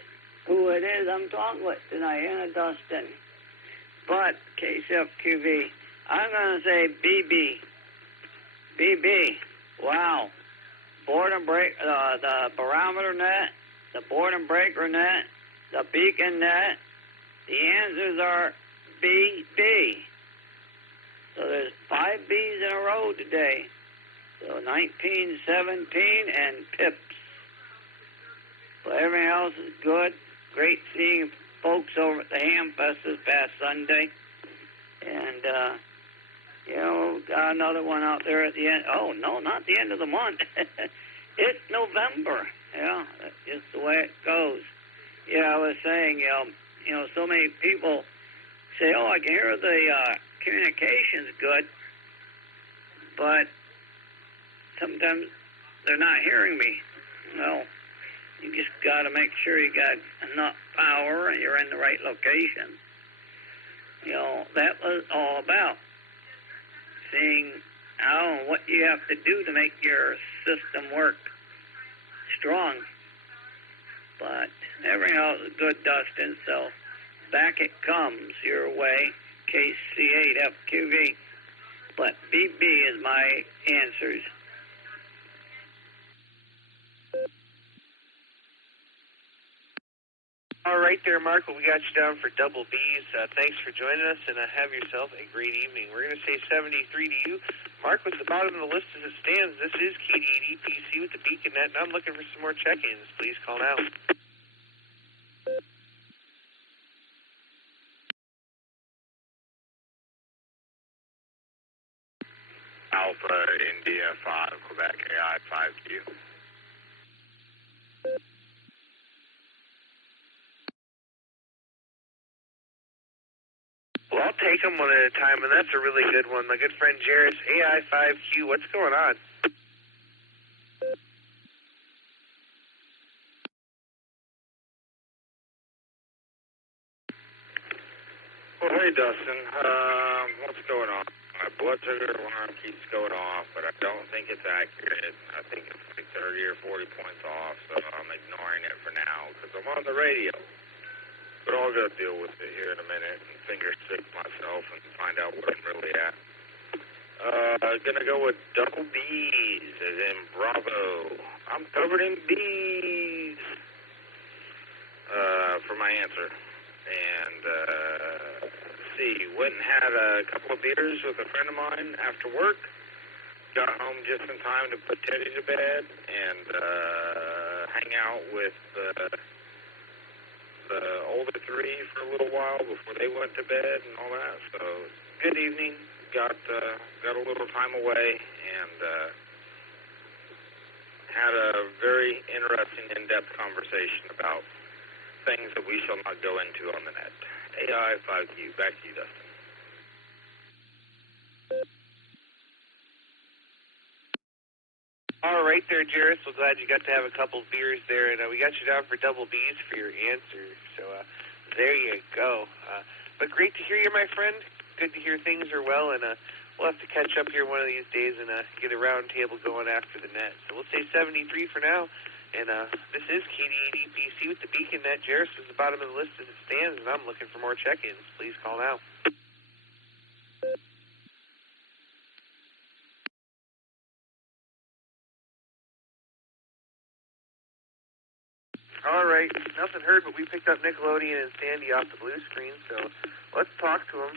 who it is I'm talking with tonight, Dustin. But KCFQV, I'm going to say BB. BB, wow. Board and break, the barometer net, the board and breaker net, the beacon net. The answers are BB. So there's 5 B's in a row today. So 19, 17, and pips. But everything else is good. Great seeing folks over at the Ham Fest this past Sunday. And, got another one out there at the end. Oh, no, not the end of the month. It's November. Yeah, that's just the way it goes. Yeah, I was saying, so many people say, oh, I can hear the communication's good. But sometimes they're not hearing me. Well, you just got to make sure you got enough power and you're in the right location. You know, that was all about seeing how and what you have to do to make your system work strong. But everything else is good, Dustin, so back it comes your way, KC8FQV. But BB is my answers. All right there, Mark. Well, we got you down for double B's. Thanks for joining us, and have yourself a great evening. We're going to say 73 to you. Mark was the bottom of the list as it stands. This is KD8PC with the Beacon Net, and I'm looking for some more check-ins. Please call now. Alpha India 5, Quebec AI 5Q. Well, I'll take them one at a time, and that's a really good one. My good friend Jairus, AI5Q, what's going on? Well, hey, Dustin. What's going on? My blood sugar alarm keeps going off, but I don't think it's accurate. I think it's like 30 or 40 points off, so I'm ignoring it for now because I'm on the radio. But I'll go deal with it here in a minute and finger stick myself and find out what I'm really at. Gonna go with double B's, as in Bravo. I'm covered in B's for my answer. And see, went and had a couple of beers with a friend of mine after work. Got home just in time to put Teddy to bed and hang out with the older three for a little while before they went to bed and all that. So good evening. Got a little time away and had a very interesting, in-depth conversation about things that we shall not go into on the net. AI5Q, back to you, Dustin. All right there, Jairus. Well, glad you got to have a couple beers there, and we got you down for double B's for your answer. So there you go. But great to hear you, my friend. Good to hear things are well, and we'll have to catch up here one of these days and get a round table going after the net. So we'll say 73 for now. And this is KD8PC with the Beacon Net. Jairus is the bottom of the list as it stands, and I'm looking for more check-ins. Please call now. All right, nothing heard, but we picked up Nickelodeon and Sandy off the blue screen, so let's talk to them.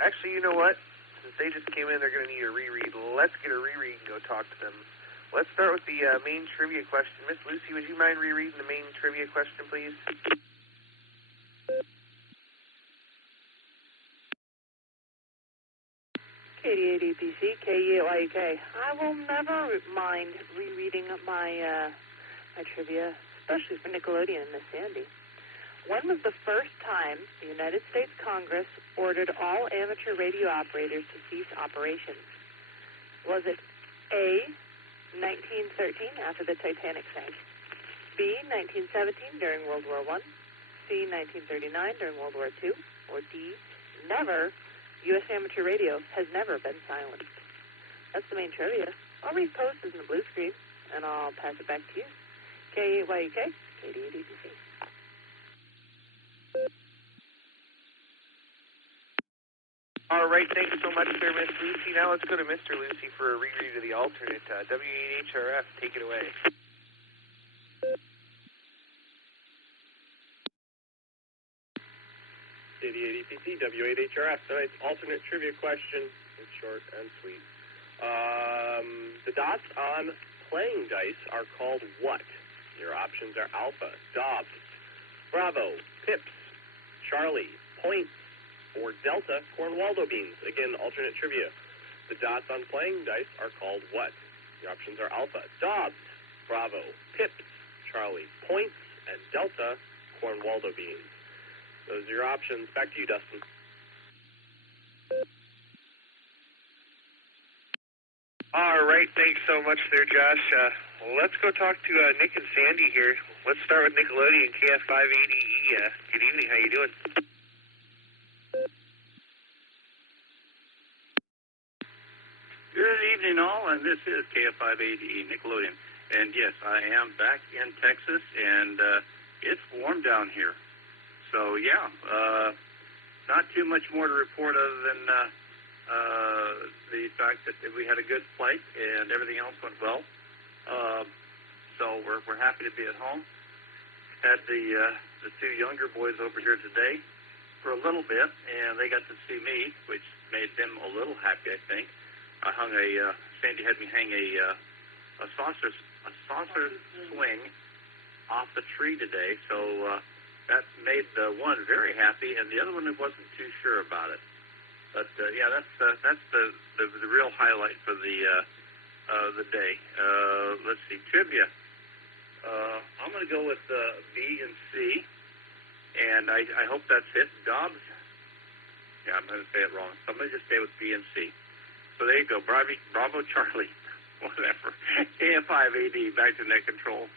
Actually, you know what? Since they just came in, they're going to need a reread. Let's get a reread and go talk to them. Let's start with the main trivia question. Miss Lucy, would you mind rereading the main trivia question, please? KD8PC, KEAYUK. I will never mind rereading my my trivia, especially for Nickelodeon and Miss Sandy. When was the first time the United States Congress ordered all amateur radio operators to cease operations? Was it A, 1913, after the Titanic sank, B, 1917, during World War I, C, 1939, during World War II, or D, never, U.S. amateur radio has never been silenced? That's the main trivia. I'll read posters in the blue screen, and I'll pass it back to you. KEAYUK, KD8PC. All right, thanks so much there, Miss Lucy. Now let's go to Mr. Lucy for a reread of the alternate. W8HRF, take it away. KD8PC, W8HRF. Tonight's alternate trivia question is short and sweet. The dots on playing dice are called what? Your options are Alpha, Dobbs, Bravo, Pips, Charlie, Points, or Delta, Cornwaldo beans. Again, alternate trivia. The dots on playing dice are called what? Your options are Alpha, Dobbs, Bravo, Pips, Charlie, Points, and Delta, Cornwaldo beans. Those are your options. Back to you, Dustin. All right, thanks so much there, Josh. let's go talk to Nick and Sandy here. Let's start with Nickelodeon KF580E. Good evening. How you doing? Good evening, all, and this is KF580E Nickelodeon. And yes, I am back in Texas, and it's warm down here. So, yeah, not too much more to report other than the fact that we had a good flight and everything else went well. So we're happy to be at home. Had the two younger boys over here today for a little bit, and they got to see me, which made them a little happy, I think. I hung Sandy had me hang a saucer swing off the tree today, so that made one very happy, and the other one wasn't too sure about it. But yeah, that's the real highlight for the day. Let's see, trivia. I'm going to go with B and C, and I hope that's it. Dobbs. Yeah, I'm going to say it wrong. So I'm going to just stay with B and C. So there you go. Bravo Charlie. Whatever. KF5AD, back to net control.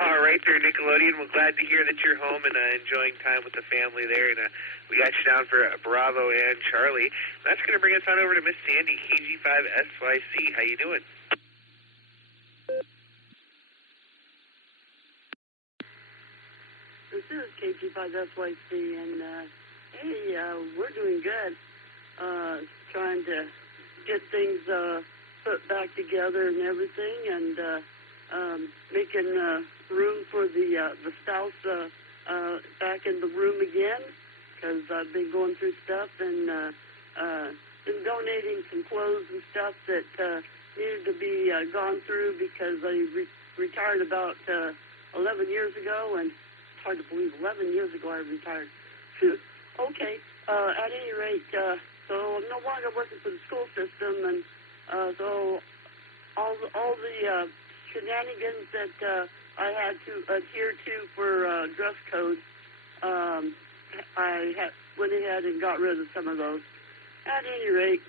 All right there, Nickelodeon. We're glad to hear that you're home and enjoying time with the family there. And we got you down for Bravo and Charlie. That's going to bring us on over to Miss Sandy, KG5SYC. How you doing? This is KG5SYC, and hey, we're doing good. Trying to get things put back together and everything, and making room for the spouse back in the room again, because I've been going through stuff and been donating some clothes and stuff that needed to be gone through, because I retired about 11 years ago, and it's hard to believe 11 years ago I retired. Okay, at any rate, so I'm no longer working for the school system, and so all the shenanigans that I had to adhere to for dress code, I went ahead and got rid of some of those. At any rate,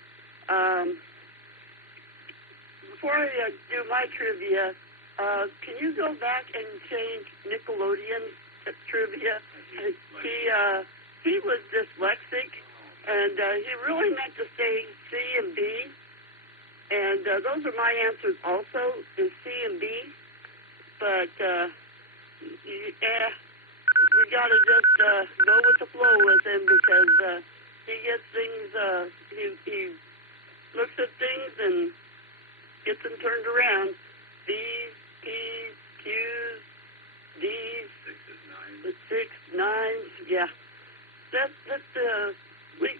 before I do my trivia, can you go back and change Nickelodeon's trivia? He was dyslexic, and he really meant to say C and B, and those are my answers also, is C and B, but yeah, we got to just go with the flow with him, because he gets things, he looks at things and gets them turned around. B's, P's, Q's, D's, 6, 9s, yeah.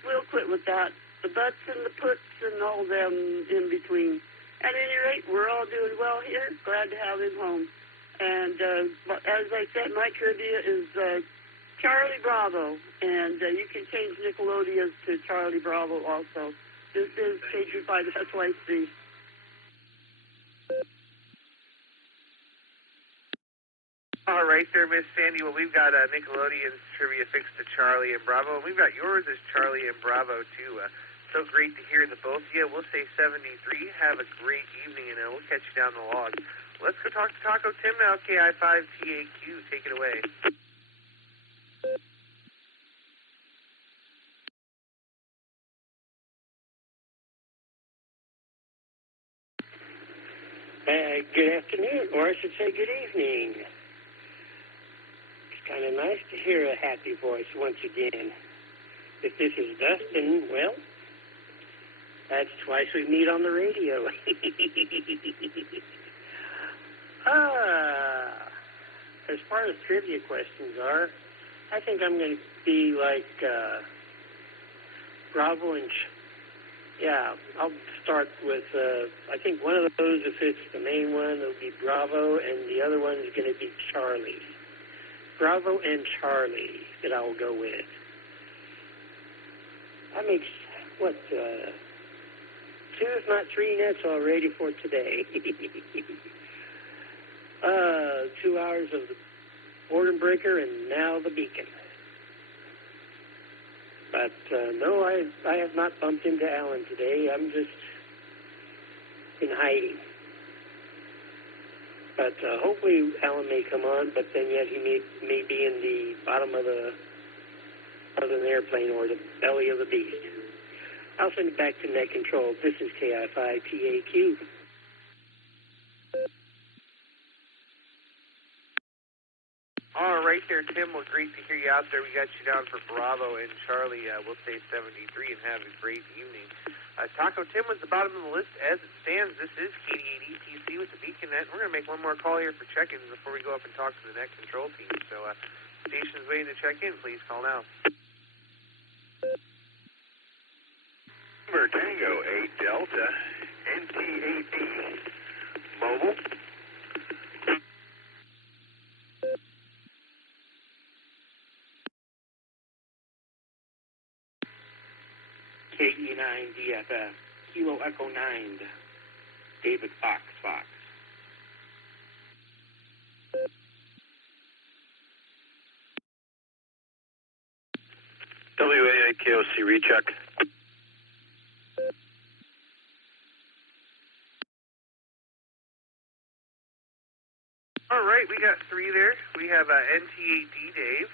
We'll quit with that. The butts and the puts and all them in between. At any rate, we're all doing well here. Glad to have him home. And as I said, my trivia is Charlie Bravo, and you can change Nickelodeon's to Charlie Bravo also. This is KG5SYC. All right there, Miss Sandy. Well, we've got Nickelodeon's trivia fixed to Charlie and Bravo, and we've got yours as Charlie and Bravo, too. So great to hear the both of you. We'll say 73. Have a great evening, and we'll catch you down the log. Let's go talk to Taco Tim now, KI5TAQ. Take it away. Good afternoon, or I should say good evening. It's kind of nice to hear a happy voice once again. If this is Dustin, well, that's twice we meet on the radio. As far as trivia questions are, I think I'm going to be like Bravo and... Yeah, I'll start with, I think one of those, if it's the main one, it'll be Bravo, and the other one is going to be Charlie. Bravo and Charlie that I will go with. That makes, 2 if not 3 nets already for today. 2 hours of the Boredom Breaker and now the Beacon. Bye. But no, I have not bumped into Alan today. I'm just in hiding. But hopefully Alan may come on, but then yet he may be in the bottom of an airplane or the belly of the beast. I'll send it back to Net Control. This is KI5TAQ. All right there, Tim. Well, great to hear you out there. We got you down for Bravo and Charlie. We'll say 73 and have a great evening. Taco Tim was the bottom of the list as it stands. This is KD8EPC with the Beacon Net. We're going to make one more call here for check-ins before we go up and talk to the Net Control team. So, station's waiting to check in. Please call now. Tango 8 Delta, NT8D, mobile. KE9DFF, Kilo Echo 9, David Fox. WA8KOC recheck. All right, we got three there. We have NT8D Dave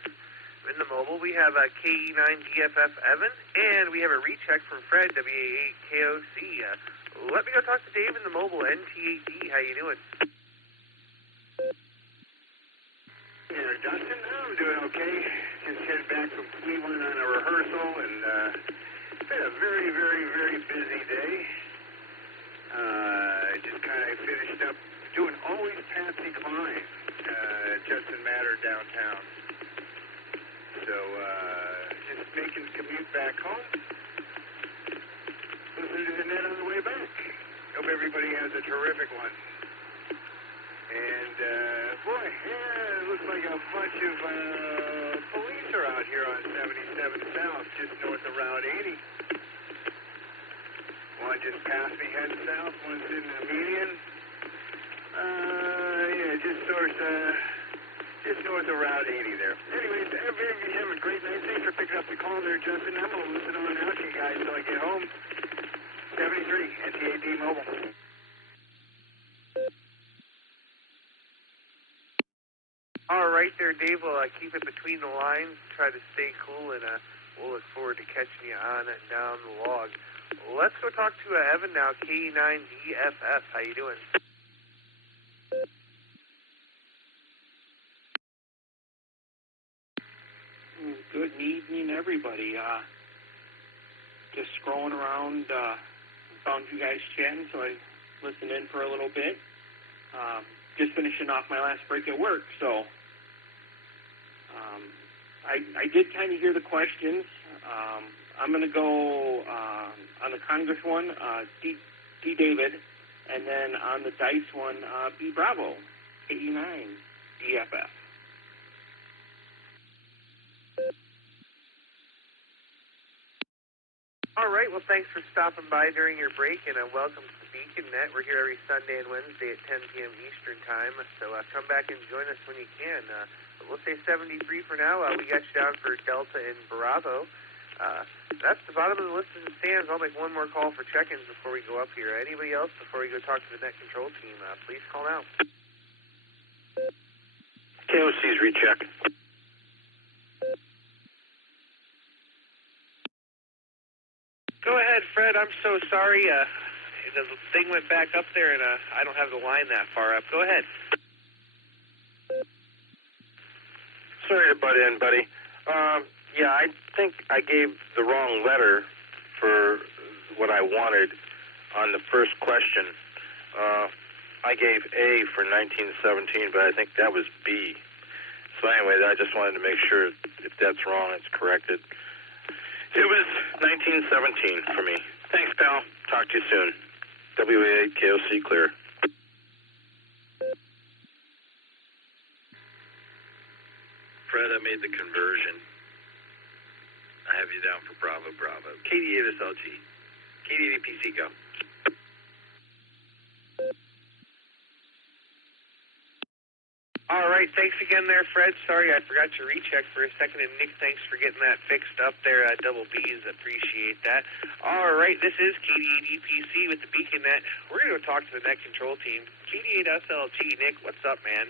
in the mobile. We have KE9DFF Evan, and we have a recheck from Fred, WA8KOC. Let me go talk to Dave in the mobile, NT8D. How you doing? Yeah, Dustin, I'm doing okay. Just headed back from Cleveland on a rehearsal, and it's been a very, very, very busy day. Just kind of finished up doing Always Patsy Cline, Justin Matter downtown. So, just making the commute back home. Listening to the net on the way back. Hope everybody has a terrific one. And, boy, yeah, it looks like a bunch of police are out here on 77 South, just north of Route 80. One just passed me heading south, one's in the median. Yeah, just north of Route 80 there. Anyways, everybody have a great night. Thanks for picking up the call there, Justin. I'm going to listen on out to you guys till I get home. 73, NT8D mobile. All right there, Dave. We'll keep it between the lines, try to stay cool, and we'll look forward to catching you on and down the log. Let's go talk to Evan now, KE9DFF. How you doing? Good evening, everybody. Just scrolling around, found you guys chatting, so I listened in for a little bit. Just finishing off my last break at work, so I did kind of hear the questions. I'm going to go on the Congress one, D. David, and then on the Dice one, B. Bravo, KE9, DFF. All right, well, thanks for stopping by during your break, and welcome to the Beacon Net. We're here every Sunday and Wednesday at 10 p.m. Eastern Time, so come back and join us when you can. We'll say 73 for now. We got you down for Delta and Bravo. That's the bottom of the list as it stands. I'll make one more call for check-ins before we go up here. Anybody else before we go talk to the Net Control team, please call now. KOC's recheck. Go ahead, Fred. I'm so sorry. The thing went back up there, and I don't have the line that far up. Go ahead. Sorry to butt in, buddy. Yeah, I think I gave the wrong letter for what I wanted on the first question. I gave A for 1917, but I think that was B. So anyway, I just wanted to make sure if that's wrong, it's corrected. It was 1917 for me. Thanks, pal. Talk to you soon. WA8KOC clear. Fred, I made the conversion. I have you down for Bravo. KD8SLG. KD8PC, go. All right, thanks again there, Fred. Sorry, I forgot to recheck for a second. And Nick, thanks for getting that fixed up there. Double B's, appreciate that. All right, this is KD8EPC with the Beacon Net. We're going to go talk to the net control team. KD8SLG, Nick, what's up, man?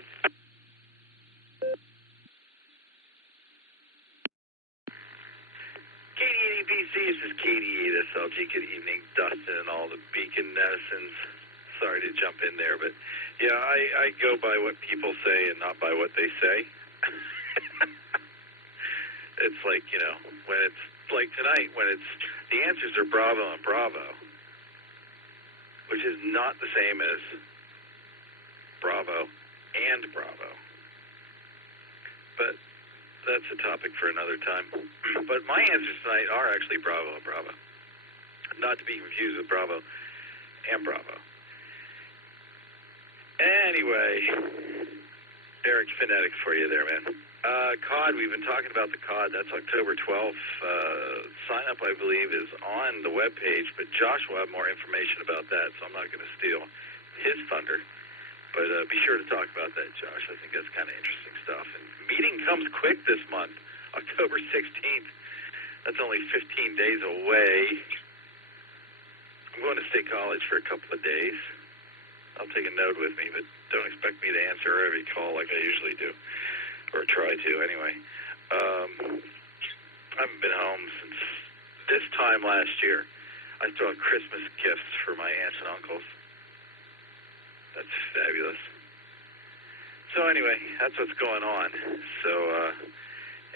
KD8EPC, this is KD8SLG. Good evening, Dustin and all the Beacon netizens. Sorry to jump in there, but yeah, I go by what people say and not by what they say. It's like, you know, when it's like tonight, when it's the answers are Bravo and Bravo, which is not the same as Bravo and Bravo. But that's a topic for another time. But my answers tonight are actually Bravo and Bravo, not to be confused with Bravo and Bravo. Anyway, Eric Phonetic for you there, man. COD, we've been talking about the COD. That's October 12th. Sign up, I believe, is on the webpage, but Josh will have more information about that, so I'm not going to steal his thunder. But be sure to talk about that, Josh. I think that's kind of interesting stuff. And meeting comes quick this month, October 16th. That's only 15 days away. I'm going to State College for a couple of days. I'll take a note with me, but don't expect me to answer every call like I usually do, or try to anyway. I haven't been home since this time last year. I threw out Christmas gifts for my aunts and uncles. That's fabulous. So anyway, that's what's going on. So,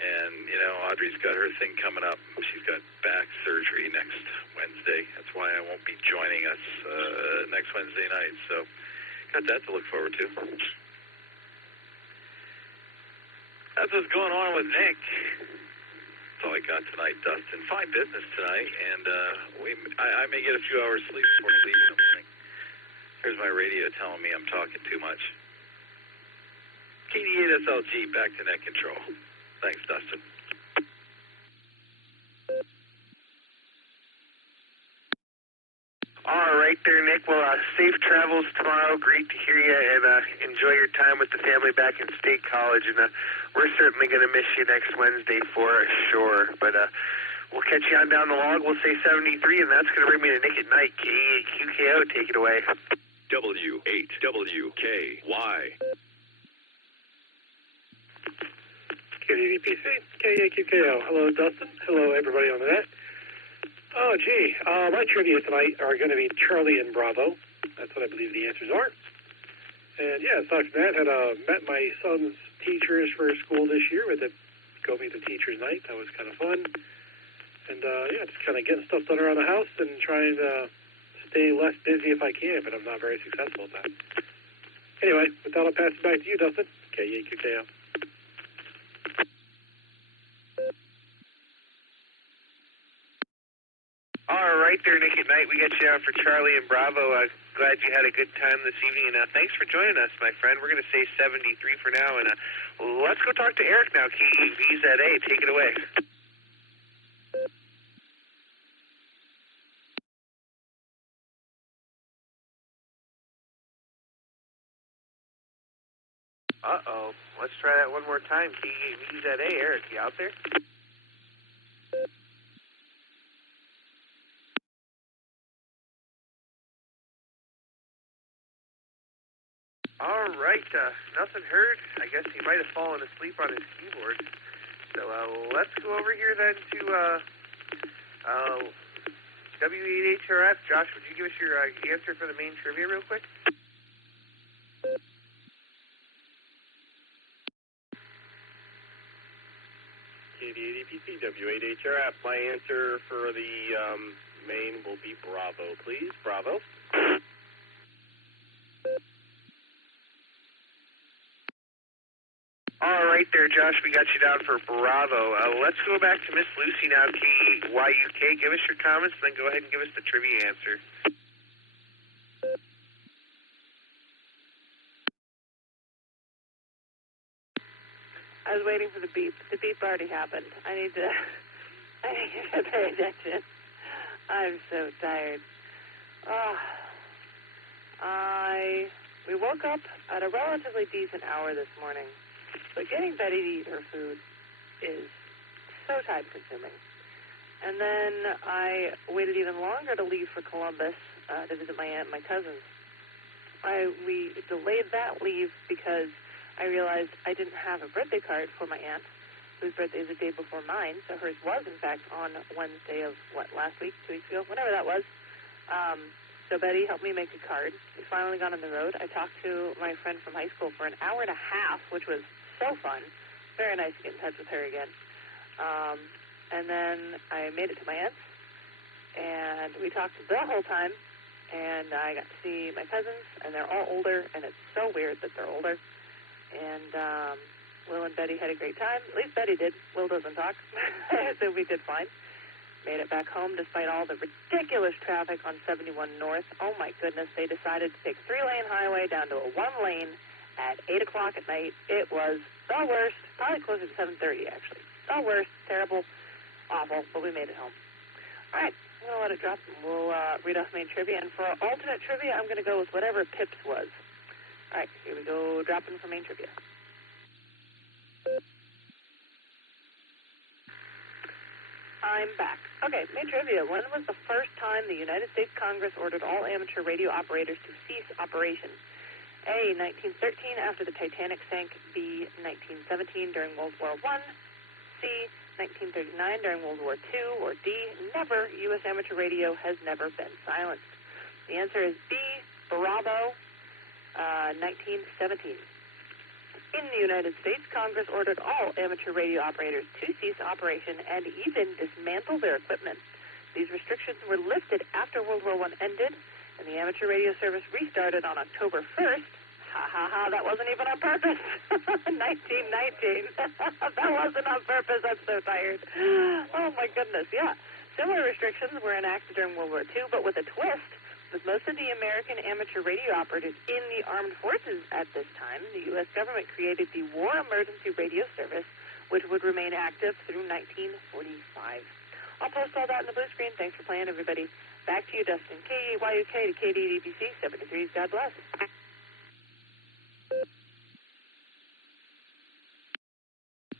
and, you know, Audrey's got her thing coming up. She's got back surgery next Wednesday. That's why I won't be joining us next Wednesday night. So, got that to look forward to. That's what's going on with Nick. That's all I got tonight, Dustin. Fine business tonight, and I may get a few hours sleep before I leave in the morning. Here's my radio telling me I'm talking too much. KD8SLG, back to net control. Thanks, Dustin. All right there, Nick. Well, safe travels tomorrow. Great to hear you, and enjoy your time with the family back in State College. And we're certainly going to miss you next Wednesday for sure. But we'll catch you on down the log. We'll say 73, and that's going to bring me to Nick at Night. KQKO, take it away. W8WKY. KDPC, KAQKO. Hello, Dustin. Hello, everybody on the net. Oh, gee. My trivia tonight are going to be Charlie and Bravo. That's what I believe the answers are. And, yeah, aside from that, had met my son's teachers for school this year with the Go Meet the Teachers night. That was kind of fun. And, yeah, just kind of getting stuff done around the house and trying to stay less busy if I can, but I'm not very successful at that. Anyway, with that, I'll pass it back to you, Dustin. KAQKO. All right there, Nick at Night. We got you out for Charlie and Bravo. Glad you had a good time this evening, and thanks for joining us, my friend. We're going to say 73 for now, and let's go talk to Eric now. KVZA, take it away. Uh-oh. Let's try that one more time. KVZA, Eric, you out there? All right, nothing heard. I guess he might have fallen asleep on his keyboard. So let's go over here then to W8HRF. Josh, would you give us your answer for the main trivia real quick? KD8EPC, W8HRF. My answer for the main will be Bravo, please. Bravo. All right there, Josh. We got you down for Bravo. Let's go back to Miss Lucy now, KYUK. Give us your comments, and then go ahead and give us the trivia answer. I was waiting for the beep. The beep already happened. I need to pay attention. I'm so tired. Oh, I We woke up at a relatively decent hour this morning, but getting Betty to eat her food is so time-consuming. And then I waited even longer to leave for Columbus to visit my aunt and my cousins. We delayed that leave because I realized I didn't have a birthday card for my aunt, whose birthday is the day before mine, so hers was, in fact, on Wednesday of, last week, 2 weeks ago, whatever that was. So Betty helped me make a card. We finally got on the road. I talked to my friend from high school for an hour and a half, which was so fun. Very nice to get in touch with her again. And then I made it to my aunt's, and we talked the whole time, and I got to see my cousins, and they're all older, and it's so weird that they're older. And Will and Betty had a great time. At least Betty did. Will doesn't talk, so we did fine. Made it back home despite all the ridiculous traffic on 71 North. Oh, my goodness. They decided to take 3-lane highway down to a 1-lane at 8 o'clock at night. It was the worst. Probably closer to 7:30, actually. The worst. Terrible. Awful. But we made it home. All right. I'm going to let it drop, and we'll read off main trivia. And for alternate trivia, I'm going to go with whatever Pips was. All right. Here we go. Dropping for main trivia. I'm back. Okay, main trivia. When was the first time the United States Congress ordered all amateur radio operators to cease operation? A, 1913 after the Titanic sank. B, 1917 during World War I. C, 1939 during World War II. Or D, never. U.S. amateur radio has never been silenced. The answer is B, Bravo, 1917. In the United States, Congress ordered all amateur radio operators to cease operation and even dismantle their equipment. These restrictions were lifted after World War I ended, and the amateur radio service restarted on October 1st. Ha ha ha, that wasn't even on purpose. 1919. That wasn't on purpose. I'm so tired. Oh, my goodness, yeah. Similar restrictions were enacted during World War II, but with a twist. With most of the American amateur radio operators in the armed forces at this time, the U.S. government created the War Emergency Radio Service, which would remain active through 1945. I'll post all that in the blue screen. Thanks for playing, everybody. Back to you, Dustin. KYUK to KDDPC 73's. God bless.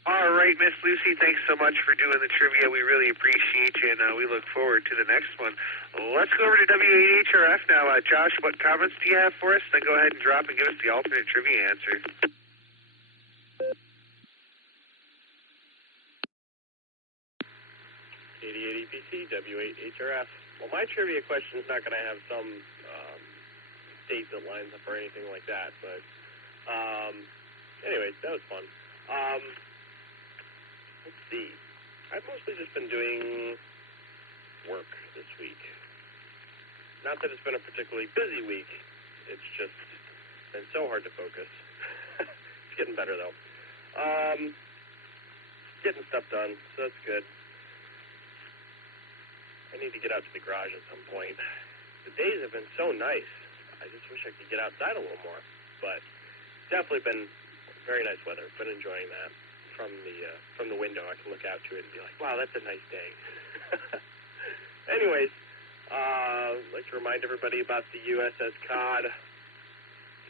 All right, Miss Lucy, thanks so much for doing the trivia. We really appreciate you, and we look forward to the next one. Let's go over to W8HRF now. Josh, what comments do you have for us? Then go ahead and drop and give us the alternate trivia answer. KD8EPC, W8HRF. Well, my trivia question is not going to have some date that lines up or anything like that, but anyways, that was fun. Let's see. I've mostly just been doing work this week. Not that it's been a particularly busy week. It's just been so hard to focus. It's getting better, though. Getting stuff done, so that's good. I need to get out to the garage at some point. The days have been so nice. I just wish I could get outside a little more. But definitely been very nice weather. Been enjoying that. From the window, I can look out to it and be like, wow, that's a nice day. Anyways, I'd like to remind everybody about the USS Cod,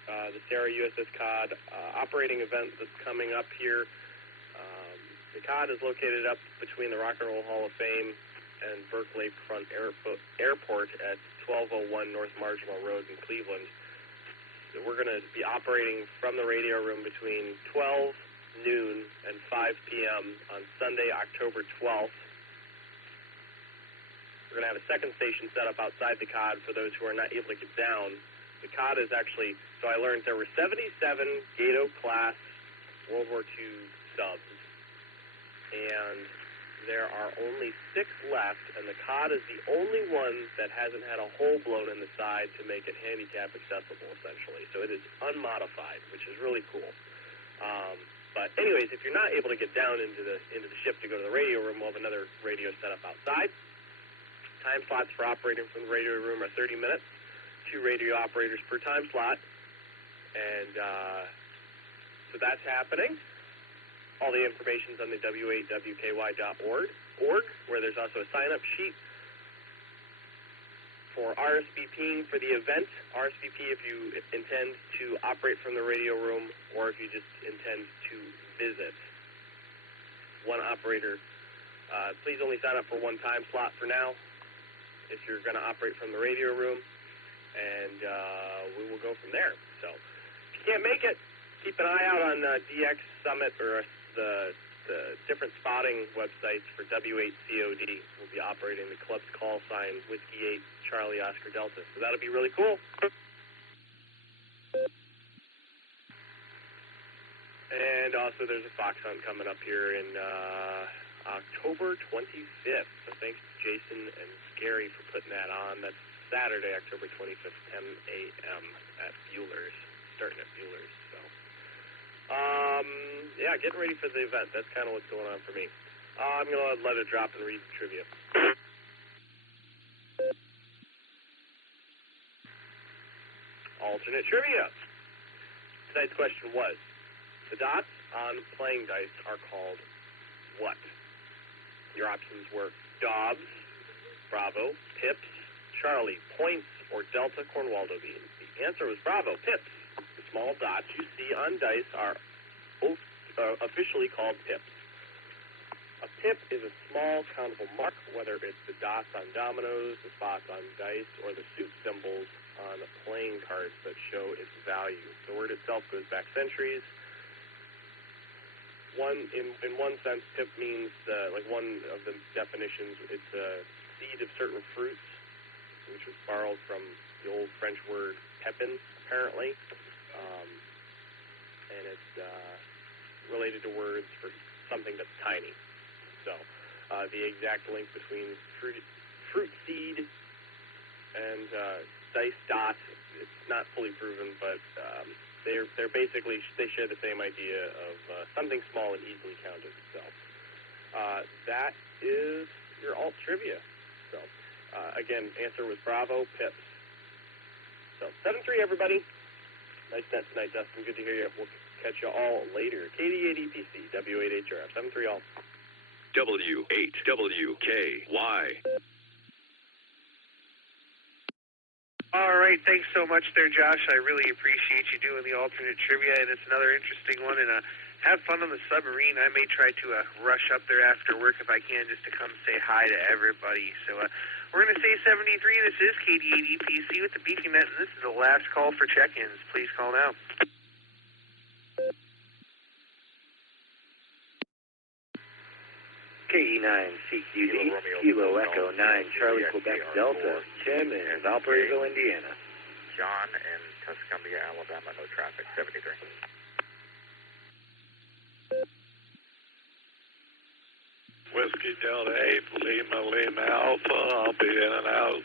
the Sarah USS Cod operating event that's coming up here. The Cod is located up between the Rock and Roll Hall of Fame and Berkeley Front Airport at 1201 North Marginal Road in Cleveland. So we're going to be operating from the radio room between 12 noon and 5 p.m. on Sunday, October 12th. We're going to have a second station set up outside the Cod for those who are not able to get down. The Cod is actually, so I learned there were 77 Gato-class World War II subs, and there are only 6 left, and the Cod is the only one that hasn't had a hole blown in the side to make it handicap accessible, essentially. So it is unmodified, which is really cool. But anyways, if you're not able to get down into the ship to go to the radio room, we'll have another radio set up outside. Time slots for operating from the radio room are 30 minutes, 2 radio operators per time slot, and so that's happening. All the information's on the w8wky.org, where there's also a sign-up sheet. for RSVPing for the event. RSVP if you intend to operate from the radio room or if you just intend to visit. One operator. Please only sign up for one time slot for now if you're going to operate from the radio room, and we will go from there. So if you can't make it, keep an eye out on DX Summit or the different spotting websites for W8COD. We'll be operating the club's call sign Whiskey 8 Charlie Oscar Delta. So that'll be really cool. And also there's a fox hunt coming up here in October 25th. So thanks to Jason and Scary for putting that on. That's Saturday, October 25th, 10 a.m. at Bueller's, starting at Bueller's. So, yeah, getting ready for the event. That's kind of what's going on for me. I'm going to let it drop and read the trivia. Alternate trivia. Tonight's question was, the dots on playing dice are called what? Your options were Dobbs, Bravo, Pips, Charlie, Points, or Delta Cornwaldo beans. The answer was Bravo, Pips. The small dots you see on dice are officially called pips. A pip is a small countable mark, whether it's the dots on dominoes, the spots on dice, or the suit symbols on the playing cards that show its value. The word itself goes back centuries. In one sense, pip means, like one of the definitions, it's a seed of certain fruits, which was borrowed from the old French word pepin, apparently. And it's related to words for something that's tiny. So the exact link between fruit seed and dice dot, it's not fully proven, but they're basically, they share the same idea of something small and easily counted. So that is your alt trivia. So again, answer was Bravo, Pips. So 7-3, everybody. Nice net tonight, Dustin. Good to hear you. We'll catch you all later. KD8EPC, W8HRF, 7-3 all. W8WKY. All right, thanks so much there, Josh. I really appreciate you doing the alternate trivia, and it's another interesting one. And have fun on the submarine. I may try to rush up there after work if I can, just to come say hi to everybody. So we're going to say 73. This is KD8EPC with the Beacon Net, and this is the last call for check-ins. Please call now. KE9CQD, Kilo Echo 9, Charlie, Quebec Delta, Tim in Valparaiso, Indiana. John in Tuscumbia, Alabama, no traffic, 73. Whiskey Delta 8, Lima Alpha, I'll be in and out.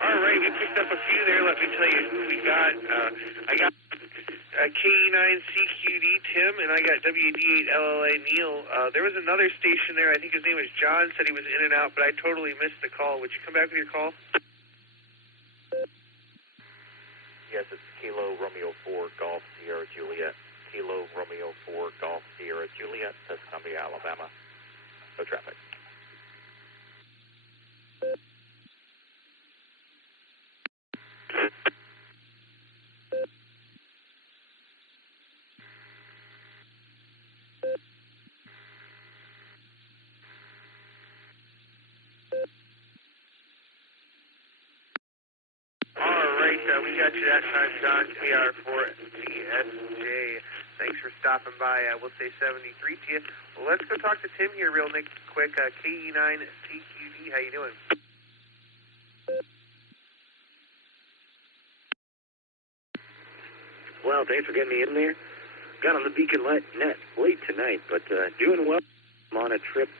All right, we picked up a few there. Let me tell you who we got. I got KE9CQD Tim, and I got WD8LLA Neil. There was another station there. I think his name was John. Said he was in and out, but I totally missed the call. Would you come back with your call? Yes, it's Kilo Romeo 4 Golf Sierra Juliet. Kilo Romeo 4 Golf Sierra Juliet, Tuscumbia, Alabama. No traffic. We got you that time, John. KR4CSJ. Thanks for stopping by. We'll say 73 to you. Well, let's go talk to Tim here real quick. KE9CQD, how you doing? Well, thanks for getting me in there. Got on the Beacon Net late tonight, but doing well. I'm on a trip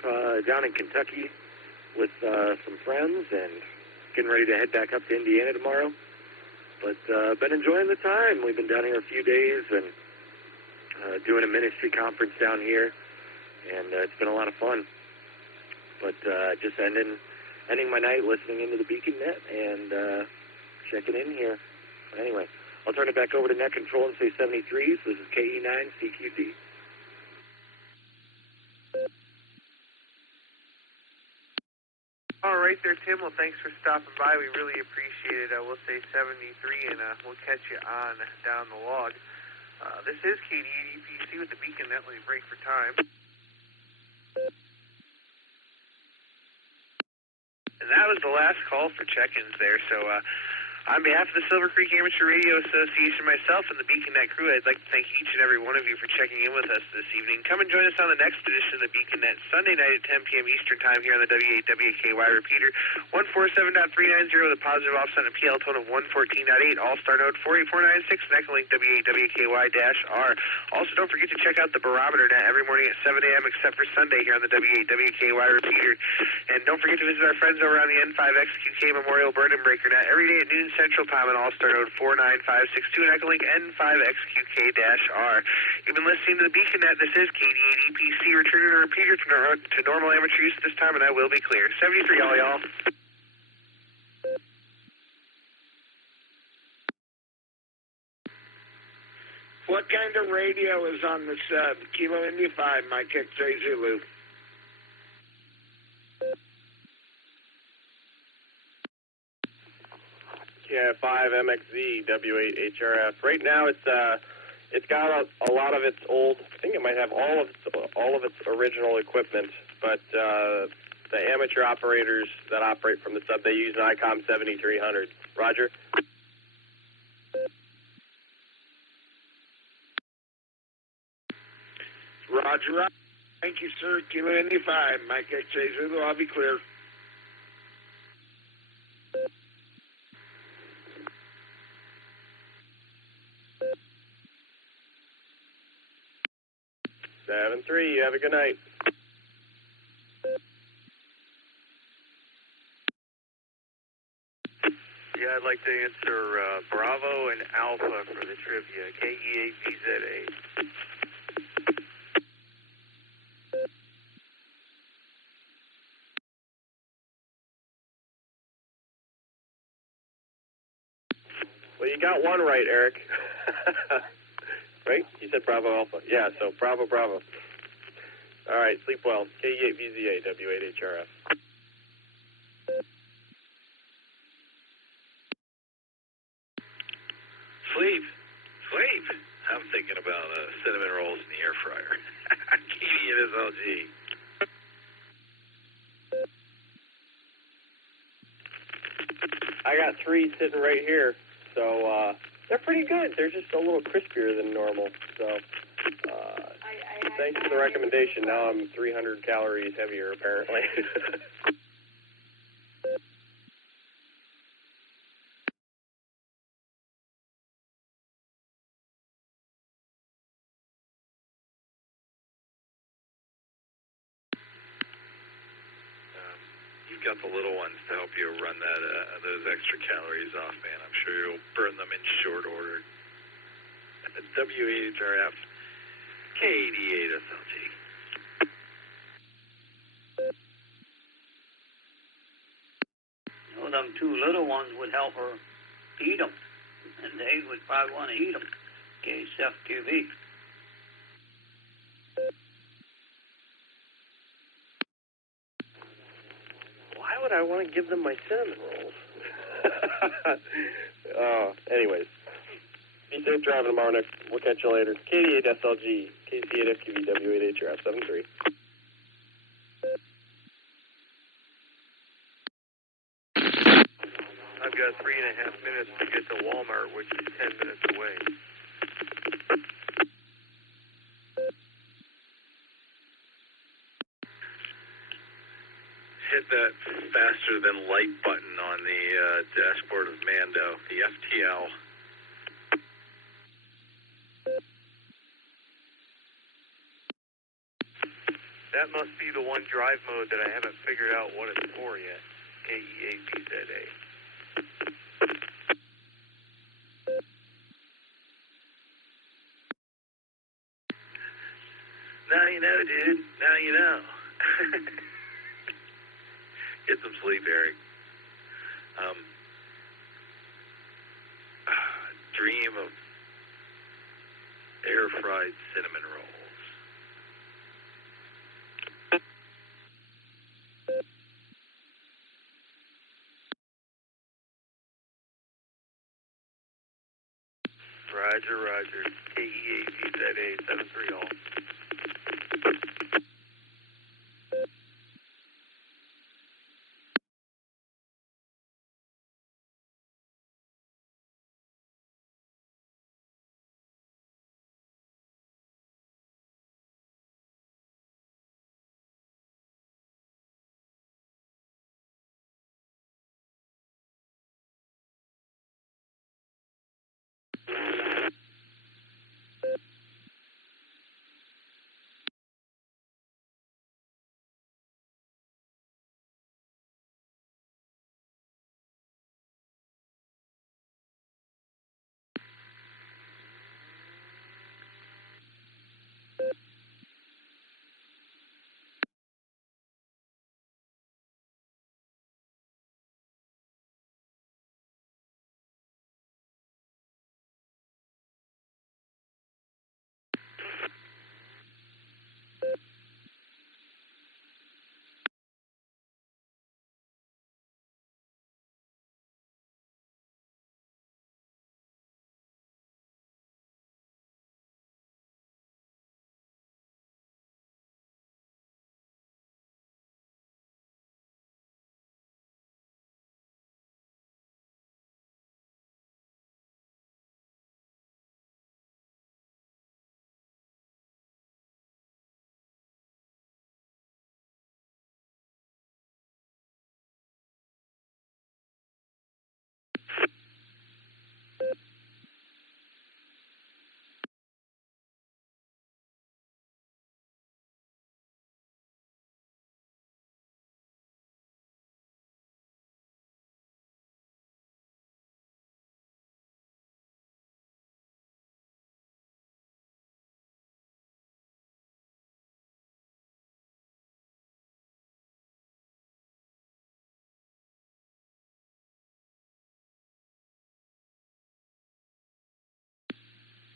down in Kentucky with some friends and getting ready to head back up to Indiana tomorrow. But been enjoying the time. We've been down here a few days and doing a ministry conference down here, and it's been a lot of fun. But just ending my night listening into the Beacon Net and checking in here. Anyway, I'll turn it back over to Net Control and say 73. So this is KE9CQD. right there, Tim. Well, thanks for stopping by. We really appreciate it. We'll say 73, and we'll catch you on down the log. This is KD80PC with the Beacon Net. Let me break for time. And that was the last call for check-ins there. So on behalf of the Silvercreek Amateur Radio Association, myself, and the Beacon Net crew, I'd like to thank each and every one of you for checking in with us this evening. Come and join us on the next edition of the Beacon Net, Sunday night at 10 p.m. Eastern Time here on the W8WKY repeater, 147.390, the positive offset and PL tone of 114.8, Allstar Node 48496, and Echolink W8WKY-R. Also, don't forget to check out the barometer net every morning at 7 a.m. except for Sunday here on the W8WKY repeater. And don't forget to visit our friends over on the N5XQK Memorial Burn and Breaker net every day at noon Central Time on Allstar Node 49562 and Echolink N5XQK-R. You've been listening to the Beacon Net. This is KD8EPC, returning a repeater to normal amateur use this time, and I will be clear. 73, all y'all. What kind of radio is on the sub? Kilo India 5, Mike X-Ray Zulu. Yeah, 5 MXZ W8HRF. Right now, it's got a lot of its old. I think it might have all of its original equipment, but the amateur operators that operate from the sub, they use an ICOM 7300. Roger. Roger. Thank you, sir. Kilo India 5, Mike X-Ray Zulu. I'll be clear. Seven 3. You have a good night. Yeah, I'd like to answer Bravo and Alpha for the trivia. KE8VZA. Well, you got one right, Eric. Right? You said Bravo Alpha. Yeah, so Bravo. All right, sleep well. KE8VZA, W8HRF. Sleep. I'm thinking about cinnamon rolls in the air fryer. KD8SLG. I got 3 sitting right here, so they're pretty good. They're just a little crispier than normal. So thanks for the recommendation. Now I'm 300 calories heavier, apparently. You've got the little ones to help you run those extra calories off, man. I'm sure you'll burn them in short order. W8HRF, KD8SLG. You know, them 2 little ones would help her eat them, and they would probably want to eat them. KSFTV. Why would I want to give them my cinnamon rolls? Anyways. Be safe driving tomorrow. We'll catch you later. KD8SLG, KC8FQV, W8HRF, 73. I've got 3.5 minutes to get to Walmart, which is 10 minutes away. Hit that faster than light button on the dashboard of Mando, the FTL. That must be the one drive mode that I haven't figured out what it's for yet. KE8VZA. Now you know, dude. Now you know. Get some sleep, Eric. Dream of air-fried cinnamon rolls. Roger, Roger. KEAPZA 73 all.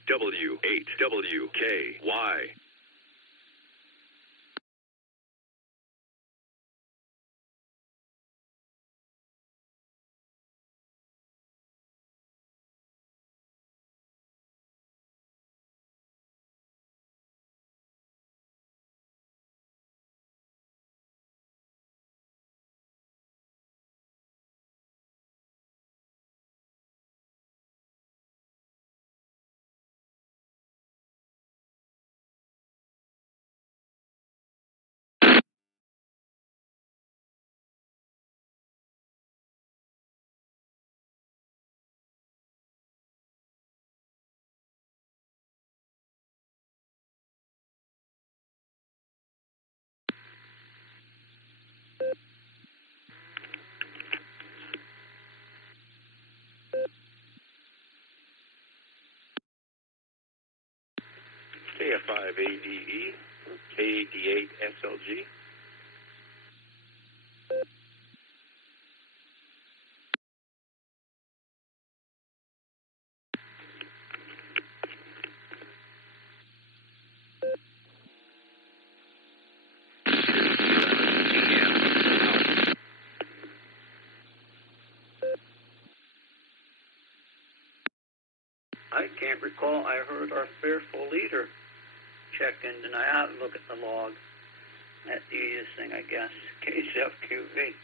W8WKY. KF5ADE, KD8SLG. I can't recall I heard our fearful leader check in tonight. I have to look at the log. That's the easiest thing, I guess. KCFQV.